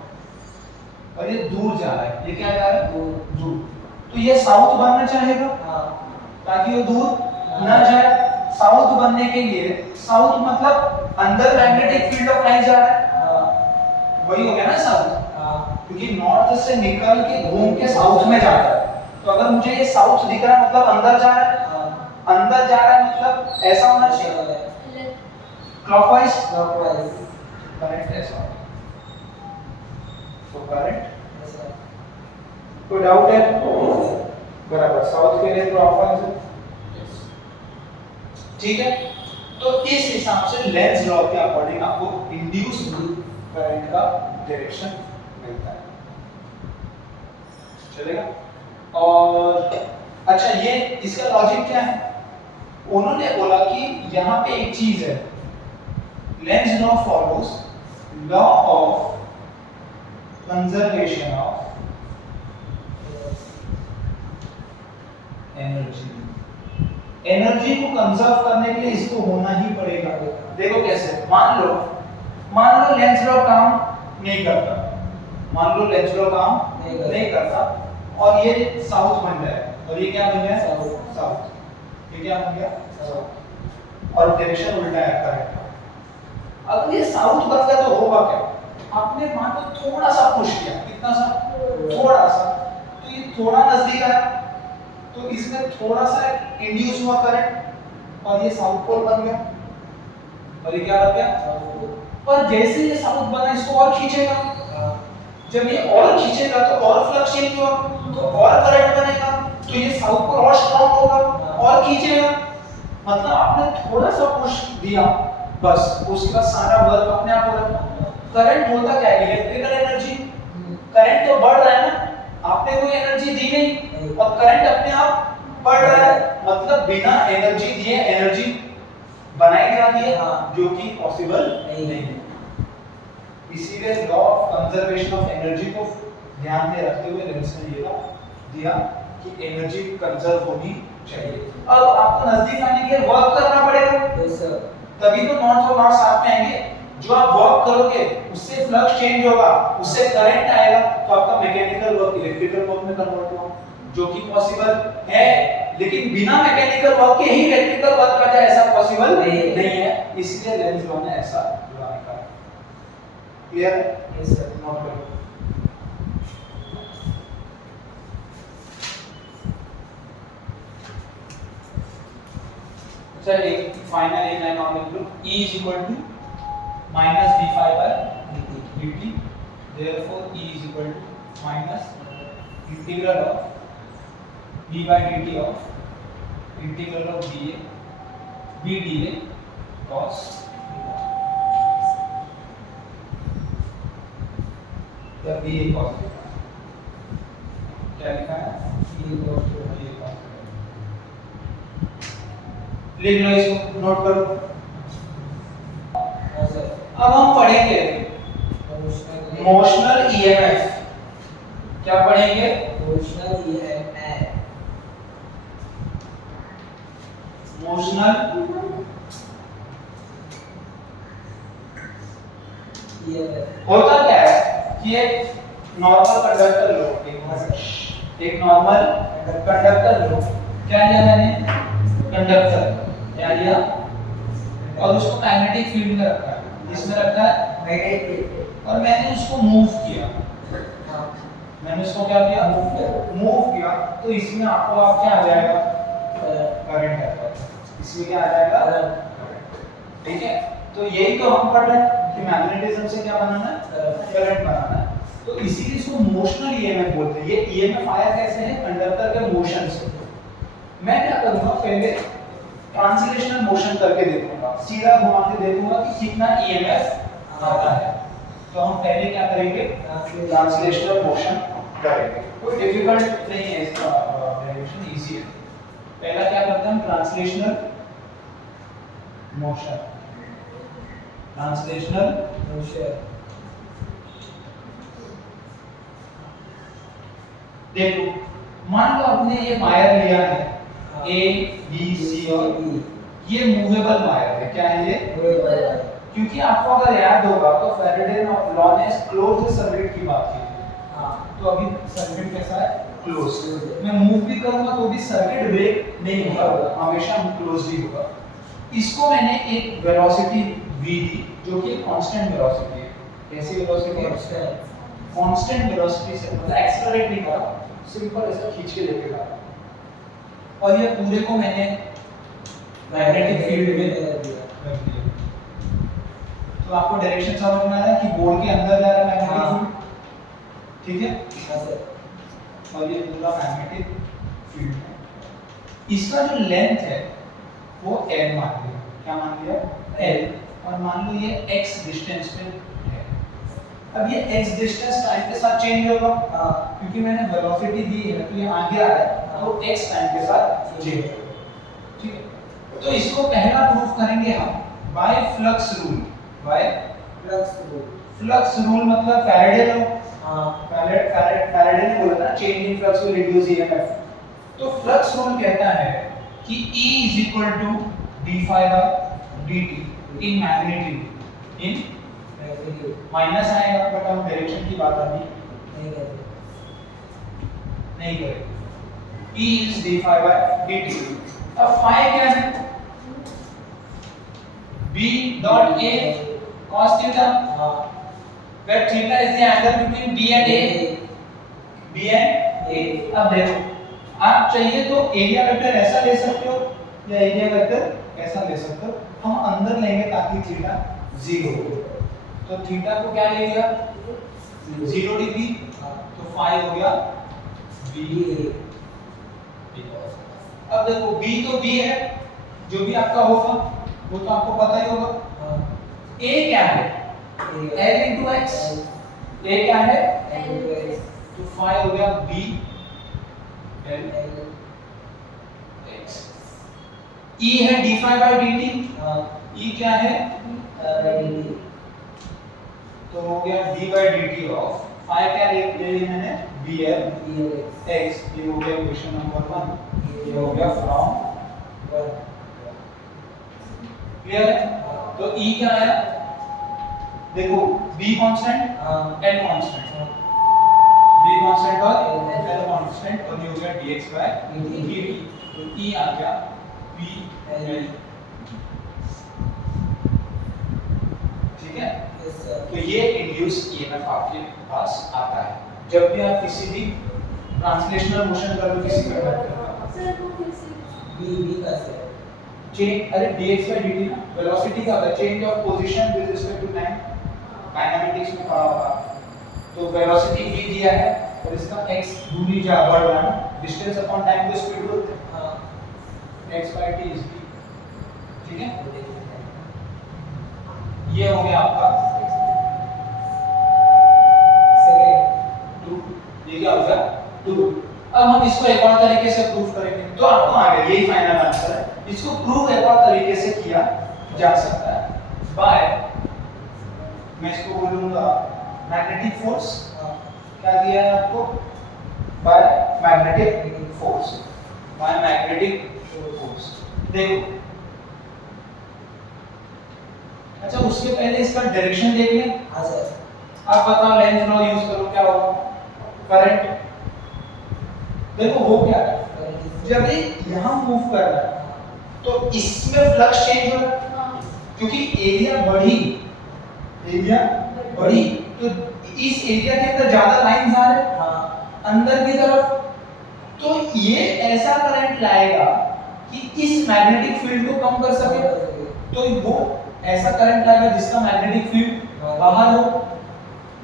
और ये दूर जा रहा है। ये क्या जा रहा है? दूर। तो ये साउथ बनना चाहेगा ताकि वो दूर ना जाए। साउथ बनने के लिए, साउथ मतलब अंदर मैग्नेटिक फील्ड ऑफ लाइन जा रहा है, वही हो गया ना साउथ। क्योंकि नॉर्थ से निकल के घूम के साउथ में जाता है। तो अगर मुझे ये साउथ दिख रहा है मतलब अंदर जा रहा है। अंदर जा रहा है मतलब ऐसा होना चाहिए, क्लॉकवाइज। करंट ऐसा होगा। तो करंट ऐसा, कोई डाउट है? बराबर। साउथ के लिए क्लॉकवाइज है, ठीक है। तो इस हिसाब से लेंज लॉ के अकॉर्डिंग आपको इंड्यूस करंट का डायरेक्शन मिलता है। चलेगा? और अच्छा, ये इसका लॉजिक क्या है? उन्होंने बोला कि यहाँ पे एक चीज है, Lenz law follows law of conservation of energy. Energy को कंजर्व करने के लिए इसको होना ही पड़ेगा। देखो कैसे, मान लो लेंज लॉ काम नहीं करता, मान लो लेंज लॉ काम नहीं करता और ये साउथ बन जाए, और ये क्या बन गया? साउथ। ये क्या बन गया? साउथ। और डायरेक्शन उल्टा है करंट का। अगर ये साउथ बन गया तो होगा क्या? आपने मान लो थोड़ा सा पुश किया, कितना सा? थोड़ा सा। तो ये थोड़ा नजदीक आया, तो इसमें थोड़ा सा इंड्यूस हुआ करंट और ये साउथ पोल बन गया। और ये क्या बन गया? South pole. पर जैसे ये साउथ बना, इसको और खींचेगा। जब ये और खींचेगा तो और फ्लक्स चेंज होगा, तो और करंट बनेगा, तो ये साउथ पोल और स्ट्रांग होगा और खींचेगा। मतलब आपने थोड़ा सा पुश दिया बस, उसके बाद सारा वर्क अपने आप हो रहा है। करंट होता क्या है? Electrical energy. करंट तो बढ़ रहा है ना, आपने कोई एनर्जी दी नहीं और करंट अपने आप बढ़ रहा है, मतलब बिना एनर्जी दिए एनर्जी बनाई जाती है, जो कि पॉसिबल नहीं है। इसीलिए law of conservation of energy को ध्यान में रखते हुए लेंस ने ये दिया कि एनर्जी कंजर्व होनी चाहिए। अब आपको नजदीक आने के लिए वर्क करना पड़ेगा, तभी तो नॉर्थ और नॉर्थ साथ में आएंगे। जो आप वर्क करोगे उससे फ्लक्स चेंज होगा, उससे करंट आएगा, तो आपका मैकेनिकल वर्क इलेक्ट्रिकल वर्क में कन्वर्ट होगा, जो कि पॉसिबल है। लेकिन बिना मैकेनिकल वर्क के ही इलेक्ट्रिकल वर्क आ जाए, ऐसा पॉसिबल नहीं है। इसलिए लेंज लॉ ने ऐसा निकाला। क्लियर है? Yes sir. नोट करो। सर एक फाइनल एक लाइन और लिख लो, E is equal to minus d phi by dt, therefore E is equal to minus integral of d by dt of integral of dA b dA cos या b a cos क्या लिखा है? b a cos लिख लो, इसको note करो। अब हम पढ़ेंगे मोशनल ईएमएफ। क्या पढ़ेंगे? Motional EMF. मोशनल ईएमएफ होता क्या है कि एक नॉर्मल कंडक्टर लो, एक नॉर्मल कंडक्टर लो, क्या लिया मैंने? कंडक्टर क्या लिया, और उसको मैग्नेटिक फील्ड में रखा है। इसमें रखा है मैग्नेटिक और मैंने उसको मूव किया, हाँ मैंने उसको क्या किया, मूव किया, तो इसमें आपको आप क्या आ जाएगा, करंट आएगा, इसमें क्या आ जाएगा, ठीक है। तो यही तो हम पढ़ रहे हैं कि मैग्नेटिज्म से क्या बनाना है, करंट बनाना है। तो इसीलिए इसको मोशनल ईएमएफ बोलते हैं। ये ईएमएफ आया कैसे है, कंडक्टर के मोशन से। मैं क्या करूंगा, पहले ट्रांसलेशनल मोशन करके देखूंगा, सीधा घुमा के देखूंगा कि कितना ईएमएफ आता है। तो हम पहले क्या करेंगे, ट्रांसलेशनल मोशन करेंगे। कोई डिफिकल्ट नहीं है इसका, डेरिवेशन इजी है। पहला क्या करते हैं हम, ट्रांसलेशनल मोशन, ट्रांसलेशनल मोशन देखो, मान लो आपने ये वायर लिया है ए बी सी और E ये मूवेबल वायर है। क्या है ये, क्योंकि आपको अगर याद होगा तो फैराडे लॉ ने क्लोज सर्किट की बात की थी। हाँ तो अभी सर्किट कैसा है, क्लोज। मैं मूव भी करूंगा तो भी सर्किट ब्रेक नहीं होगा, हमेशा क्लोज ही होगा। इसको मैंने एक वेलोसिटी v दी जो कि कांस्टेंट वेलोसिटी है। कैसी वेलोसिटी है, कांस्टेंट वेलोसिटी से, मतलब एक्सेलरेट नहीं करा, सिंपल ऐसा खींच के लेके जा रहा। और ये पूरे को मैंने मैग्नेटिक फील्ड में रख दिया। तो आपको डायरेक्शन समझ में आ रहा है कि बोर्ड के अंदर जा रहा है मैग्नेटिक फील्ड, ठीक है। और ये पूरा मैग्नेटिक फील्ड है। इसका जो लेंथ है वो l मान लिया। क्या मान लिया, l। और मान लो ये x डिस्टेंस पे है। अब ये x डिस्टेंस टाइम के साथ चेंज होगा, क्योंकि मैंने वेलोसिटी दी है तो ये आगे आ रहा है, तो x टाइम के साथ चेंज होगा, ठीक है। तो इसको पहला प्रूफ करेंगे हम by flux rule. By flux rule मतलब फैराडे लॉ। फैराडे ने बोला था change in flux will reduce EMF. तो फ्लक्स रूल कहता है कि E d phi by dt in magnetic, in minus आएगा बट हम डायरेक्शन की बात अभी नहीं करेंगे। E is d phi by dt। अब phi क्या है, B dot A cos theta, where theta is the angle between B and A। B and A। अब देखो, आप चाहिए तो एरिया वेक्टर ऐसा ले सकते हो या एरिया वेक्टर ऐसा ले सकते हो। हम अंदर लेंगे ताकि थीटा 0 हो। तो थीटा को क्या ले लिया, 0 डिग्री, तो फाई हो गया B। अब देखो B तो B है, जो भी आपका होगा वो तो आपको पता ही होगा। A क्या है, L into X। A क्या है, तो फाई हो गया B L X। E है d phi by dt। E क्या है, तो हो गया d by dt of phi क्या ले लिया मैंने, BL X। ये हो गया इक्वेशन नंबर 1, ये हो गया फ्रॉम। क्लियर है। तो E क्या आया, देखो B constant, L constant, B constant और L कांस्टेंट, और ये हो गया dx by dt। तो E आ गया PL, ठीक है। तो ये इंड्यूस ईएमएफ आपके पास आता है जब भी आप किसी भी ट्रांसलेशनल मोशन करो किसी कंडक्टर का। चेंज, अरे dx by dt ना वेलोसिटी का होता है, change of position with respect to time, kinematics में पढ़ा होगा। तो वेलोसिटी v दिया है और इसका x दूरी जा बढ़ रहा है, डिस्टेंस अपॉन टाइम को स्पीड बोलते हैं। x by t is v, ठीक है। ये हो गया आपका सेकंड 2। ये क्या हो गया 2। अब हम इसको एक और तरीके से प्रूव करेंगे, तो आपको आ गया यही फाइनल आंसर है। इसको प्रूव एक और तरीके से किया जा सकता है बाय, मैं इसको बोलूंगा मैग्नेटिक फोर्स। क्या दिया है आपको, by magnetic force, by magnetic force. देखो, अच्छा उसके पहले इसका डायरेक्शन देख लें। हाँ सर। आप बताओ लेंज लॉ यूज करो, क्या होगा, करंट। देखो हो क्या है, जब ये यहां मूव कर रहा है तो इसमें फ्लक्स चेंज हो रहा है, क्योंकि एरिया बढ़ी एरिया बड़ी, तो इस एरिया के अंदर ज्यादा लाइंस आ रहे हाँ अंदर की तरफ, तो ये ऐसा करंट लाएगा कि इस मैग्नेटिक फील्ड को कम कर सके, तो वो ऐसा करंट लाएगा जिसका मैग्नेटिक फील्ड बाहर हो,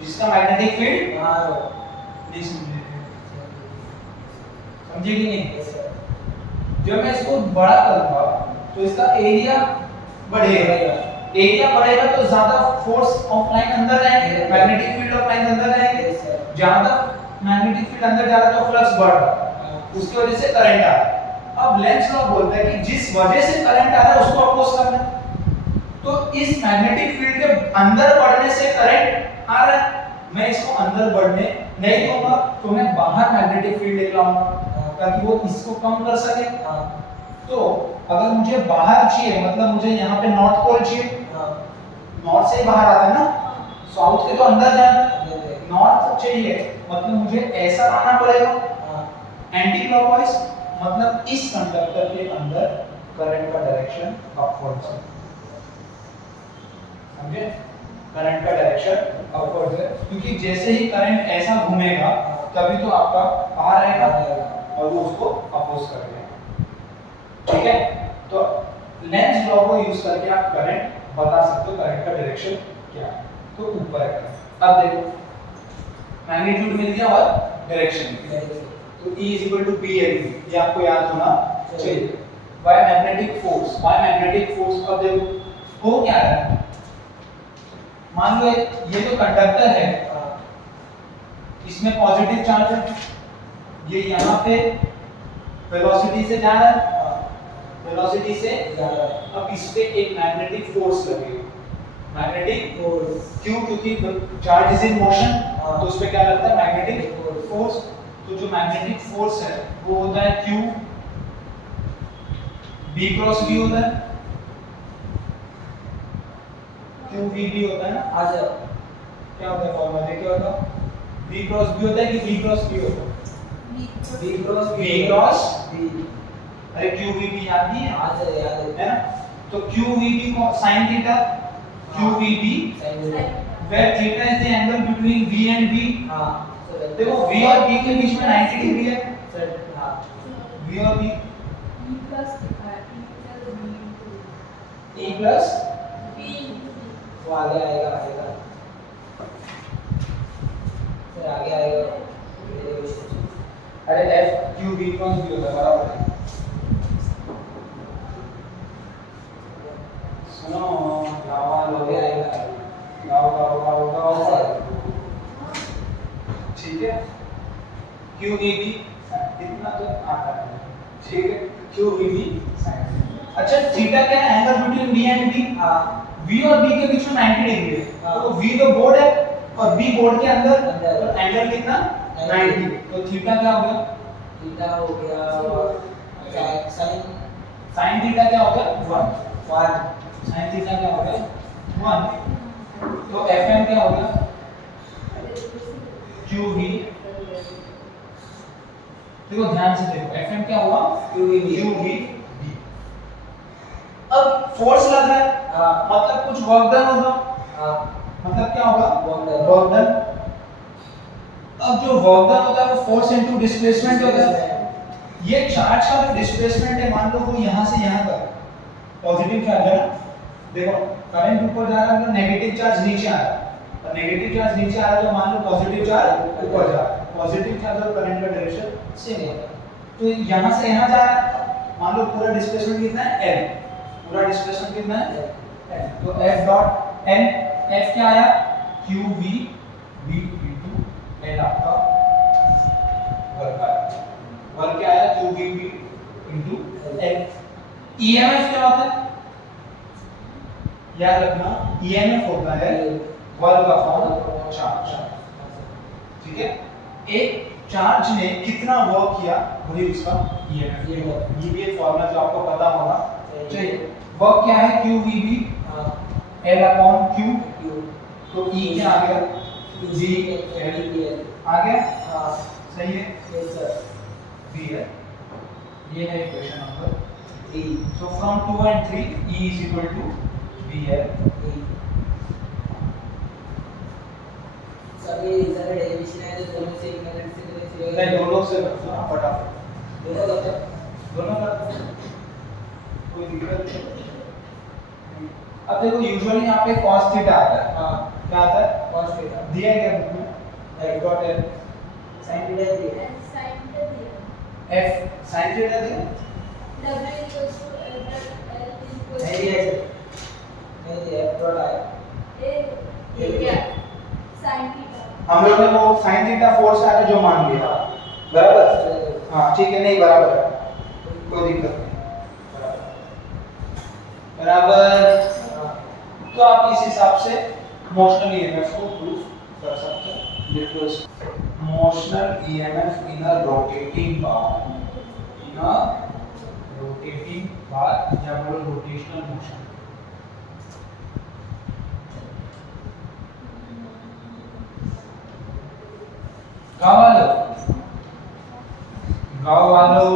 जिसका मैग्नेटिक फील्ड बाहर हो। नहीं समझे कि नहीं? जब मैं इसको बड़ा करूंगा तो इसका एरिया बढ़ेगा, एरिया बढ़ेगा तो ज्यादा फोर्स ऑफ लाइन अंदर आएंगे, मैग्नेटिक फील्ड ऑफ लाइन अंदर आएंगे, ज्यादा मैग्नेटिक फील्ड अंदर जा रहा है तो फ्लक्स बढ़ रहा है, उसकी वजह से करंट आ रहा है। अब लेंज लॉ बोलता है कि जिस वजह से करंट आ रहा है उसको अपोज करना है, तो इस मैग्नेटिक फील्ड के अंदर बढ़ने से करंट आ रहा है, मैं इसको अंदर बढ़ने नहीं दूंगा तो मैं बाहर मैग्नेटिक फील्ड लेके आऊंगा ताकि वो इसको कम कर सके। तो अगर मुझे बाहर चाहिए, मतलब मुझे यहाँ पे नॉर्थ पोल चाहिए, नॉर्थ से ही बाहर आता है ना, साउथ के तो अंदर जाना है, नॉर्थ चाहिए मतलब मुझे ऐसा आना पड़ेगा एंटी क्लॉकवाइज, मतलब इस कंडक्टर के अंदर करंट का डायरेक्शन अपवर्ड है, समझे? करंट का डायरेक्शन अपवर्ड है, क्योंकि जैसे ही करंट ऐसा घूमेगा तभी तो आपका बाहर आएगा और वो उसको अपोज करेगा, ठीक है? तो लेंज लॉ को यूज करके आप करंट बता सकते हो, करंट का डायरेक्शन क्या है, तो ऊपर है। अब देखो मैग्नीट्यूड मिल गया और डायरेक्शन मिल गया, तो E = PLV, ये आपको याद होना चाहिए। बाय मैग्नेटिक फोर्स, अब देखो हो क्या रहा है, मान लो ये तो कंडक्टर है, इसमें पॉजिटिव चार्ज है, ये यहाँ पे वेलोसिटी से जा रहा है, वेलोसिटी से जा रहा है, अब इस पे एक मैग्नेटिक फोर्स लगेगा, मैग्नेटिक फोर्स, क्यों? क्योंकि चार्ज इज इन मोशन, तो उस पे क्या लगता है? Magnetic force. तो जो मैग्नेटिक फोर्स है वो होता है Q B क्रॉस B होता है, QVB होता है ना, अच्छा क्या होता है फॉर्मूला क्या होता है? B क्रॉस B होता है कि B क्रॉस B होता है? B क्रॉस B, अरे QVB याद नहीं है? अच्छा याद है ना, तो QVB को sin theta, QVB where theta is the angle between V and B, हां देखो V और B के बीच में 90 डिग्री है, सर हां V और B E plus E plus B वो आगे आएगा सर आगे आएगा। अरे F Q B cross B होता है, बराबर है। सुनो लावा आगे आएगा लावा ठीक है, QVB इतना तो आता है, ठीक है, QVB sin। अच्छा थीटा क्या है? Angle between V and B, हां V और B के बीच में 90 डिग्री है, हाँ। तो V तो बोर्ड है और B बोर्ड के अंदर, अंदर। तो एंगल कितना? 90, तो थीटा क्या हो गया? थीटा हो गया sin थीटा क्या हो गया? 1 sin थीटा क्या हो गया? 1, तो Fm क्या हो गया? QV, देखो ध्यान से देखो, Fm क्या हुआ? QV। अब फोर्स लग रहा है, हां मतलब कुछ वर्क डन होगा, हां मतलब क्या होगा? Work work done. अब जो वर्क डन होता है वो फोर्स इनटू डिस्प्लेसमेंट होता है। ये चार्ज का जो डिस्प्लेसमेंट है, मान लो वो यहाँ से यहाँ तक पॉजिटिव चार्ज है ना, देखो करंट ऊपर जा रहा है तो नेगेटिव चार्ज नीचे आ रहा है, और नेगेटिव चार्ज नीचे आ रहा है तो मान लो पॉजिटिव चार्ज ऊपर जा रहा है, पॉजिटिव चार्ज और करंट का डायरेक्शन सेम है, तो यहाँ से यहाँ जा रहा है, मान लो पूरा डिस्प्लेसमेंट कितना है? L, पूरा डिस्प्लेसमेंट कितना है? L, तो F डॉट N, F क्या आया? QV B into L आपका वर्क आया, वर्क क्या आया? QVB into L। EMF क्या होता है? याद रखना, EMF होता है वर्क अपॉन चार्ज, ठीक है? एक चार्ज ने कितना वर्क किया वही उसका EMF, ये भी एक फॉर्मूला जो आपको पता होना चाहिए। वर्क क्या है? QVB L अपॉन Q, तो E क्या आ गया? V L आ गया, हां सही है, यस सर V है, ये है equation number 3 so from 2 and 3 E is equal to VL। अभी सारे डेरिवेशन है तो दोनों से एक मिनट से नहीं दोनों से करना फटाफट दोनों करते हैं। दोनों करते हैं। कोई दिक्कत नहीं। अब देखो यूजुअली यहाँ पे cos थीटा आता है। हाँ क्या आता है? cos थीटा दिया गया बुक में right dot L sin theta दिया एफ sin थीटा दिया नहीं दिया सर नहीं दिया डॉट आया हम लोग ने वो sin थीटा 4 से आगे जो मान लिया बराबर। हाँ ठीक है नहीं बराबर है कोई दिक्कत नहीं बराबर। तो आप इस हिसाब से मोशनल ईएमएफ को प्रूव कर सकते हैं। देखो motional EMF in a rotating bar या बोलो रोटेशनल मोशन। गाँव वालों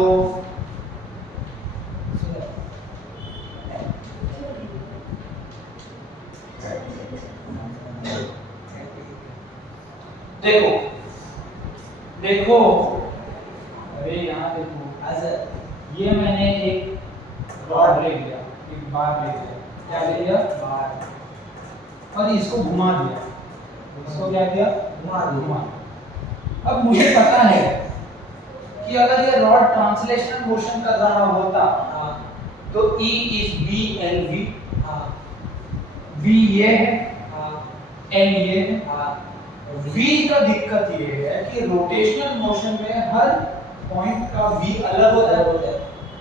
देखो देखो अरे यहाँ देखो हाँ सर ये मैंने एक रॉड ले लिया एक बार ले लिया क्या ले लिया बार और इसको घुमा दिया इसको क्या किया घुमा। अब मुझे पता है कि अगर ये रॉड ट्रांसलेशनल मोशन कर रहा होता हाँ तो E is B L V हाँ V ये है हाँ L ये है। हाँ V का दिक्कत ये है कि रोटेशनल मोशन में हर पॉइंट का V अलग होता है।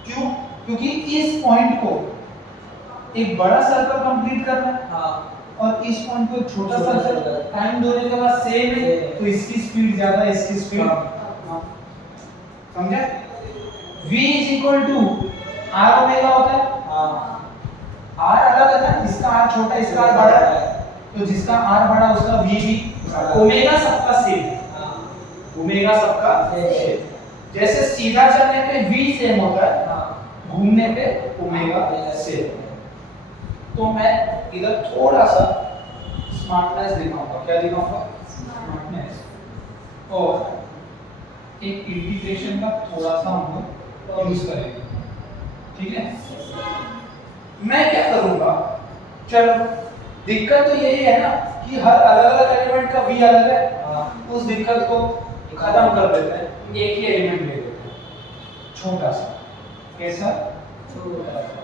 क्यों? क्योंकि इस पॉइंट को एक बड़ा सर्कल कंप्लीट करना है हाँ और इस पॉइंट को एक छोटा सर्कल टाइम दोनों के बाद सेम है तो इसकी स्पीड ज्यादा इसकी स्पीड समझे? V is equal to R omega होता है। R अलग है ना इसका R छोटा इसका R बड़ा है तो जिसका R बड़ा उसका V भी ओमेगा सबका सेम ओमेगा सबका सेम। जैसे सीधा चलने पे V सेम होता है घूमने पे ओमेगा सेम। तो मैं इधर थोड़ा सा स्मार्टनेस दिखाऊंगा। क्या दिखाऊंगा? स्मार्टनेस और एक इंटीग्रेशन का थोड़ा सा हम लोग यूज करेंगे। ठीक है मैं क्या करूंगा चलो दिक्कत तो यही है ना कि हर अलग अलग एलिमेंट का V अलग है। उस दिक्कत को खत्म कर देते हैं एक ही एलिमेंट ले लेते हैं छोटा सा। कैसा? छोटा सा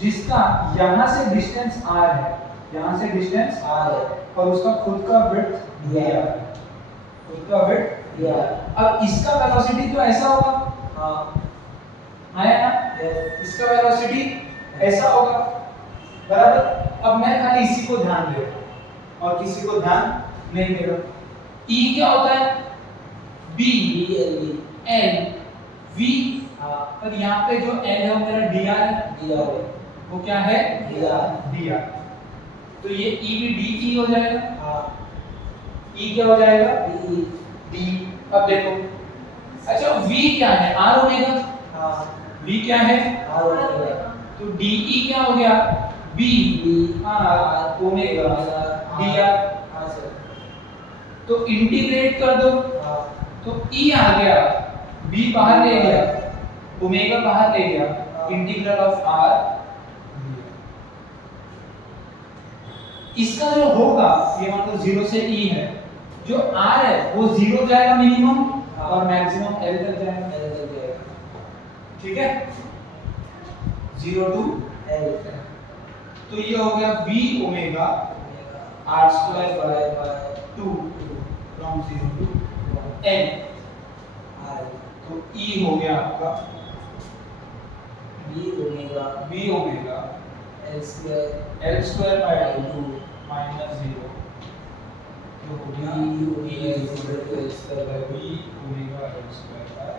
जिसका यहाँ से डिस्टेंस R है यहाँ से डिस्टेंस R है और उसका खुद का विड्थ दिया है खुद का विड्थ दिया अब इसका वेलोसिटी तो ऐसा होगा हाँ आया ना इसका वेलोसिटी ऐसा होगा बराबर। अब मैं खाली इसी को ध्यान दे रहा हूं और किसी को ध्यान नहीं दे रहा। E क्या होता है? B L V हाँ और यहाँ पे जो L है वो मेरा dr है दिया है वो क्या है? dr तो ये E भी dt हो जाएगा। हाँ E क्या हो जाएगा? d अब देखो अच्छा V क्या है? R omega. हाँ V क्या है? R ओमेगा तो DE क्या हो गया? B R omega dr। हाँ सर तो इंटीग्रेट कर दो हाँ तो E आ गया B बाहर ले गया ओमेगा बाहर ले गया इंटीग्रल ऑफ R इसका जो होगा ये मान लो 0 से E है जो R है वो 0 जाएगा मिनिमम और मैक्सिमम L तक जाएगा। ठीक है 0 टू L तो ये हो गया B omega R square by 2 from 0 to L। तो E हो गया आपका B omega L L square by 2 minus 0 जो हो गया E L B square omega L square by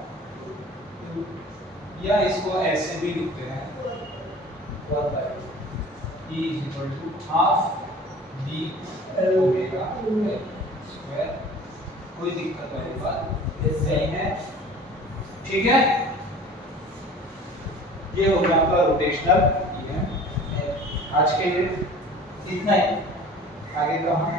2 या इसको ऐसे भी लिखते हैं 1 by E is equal to half B omega L square. कोई दिक्कत वाली बात नहीं है। ठीक है ये हो गया आपका रोटेशनल ईएम। आज के लिए इतना ही आगे का हम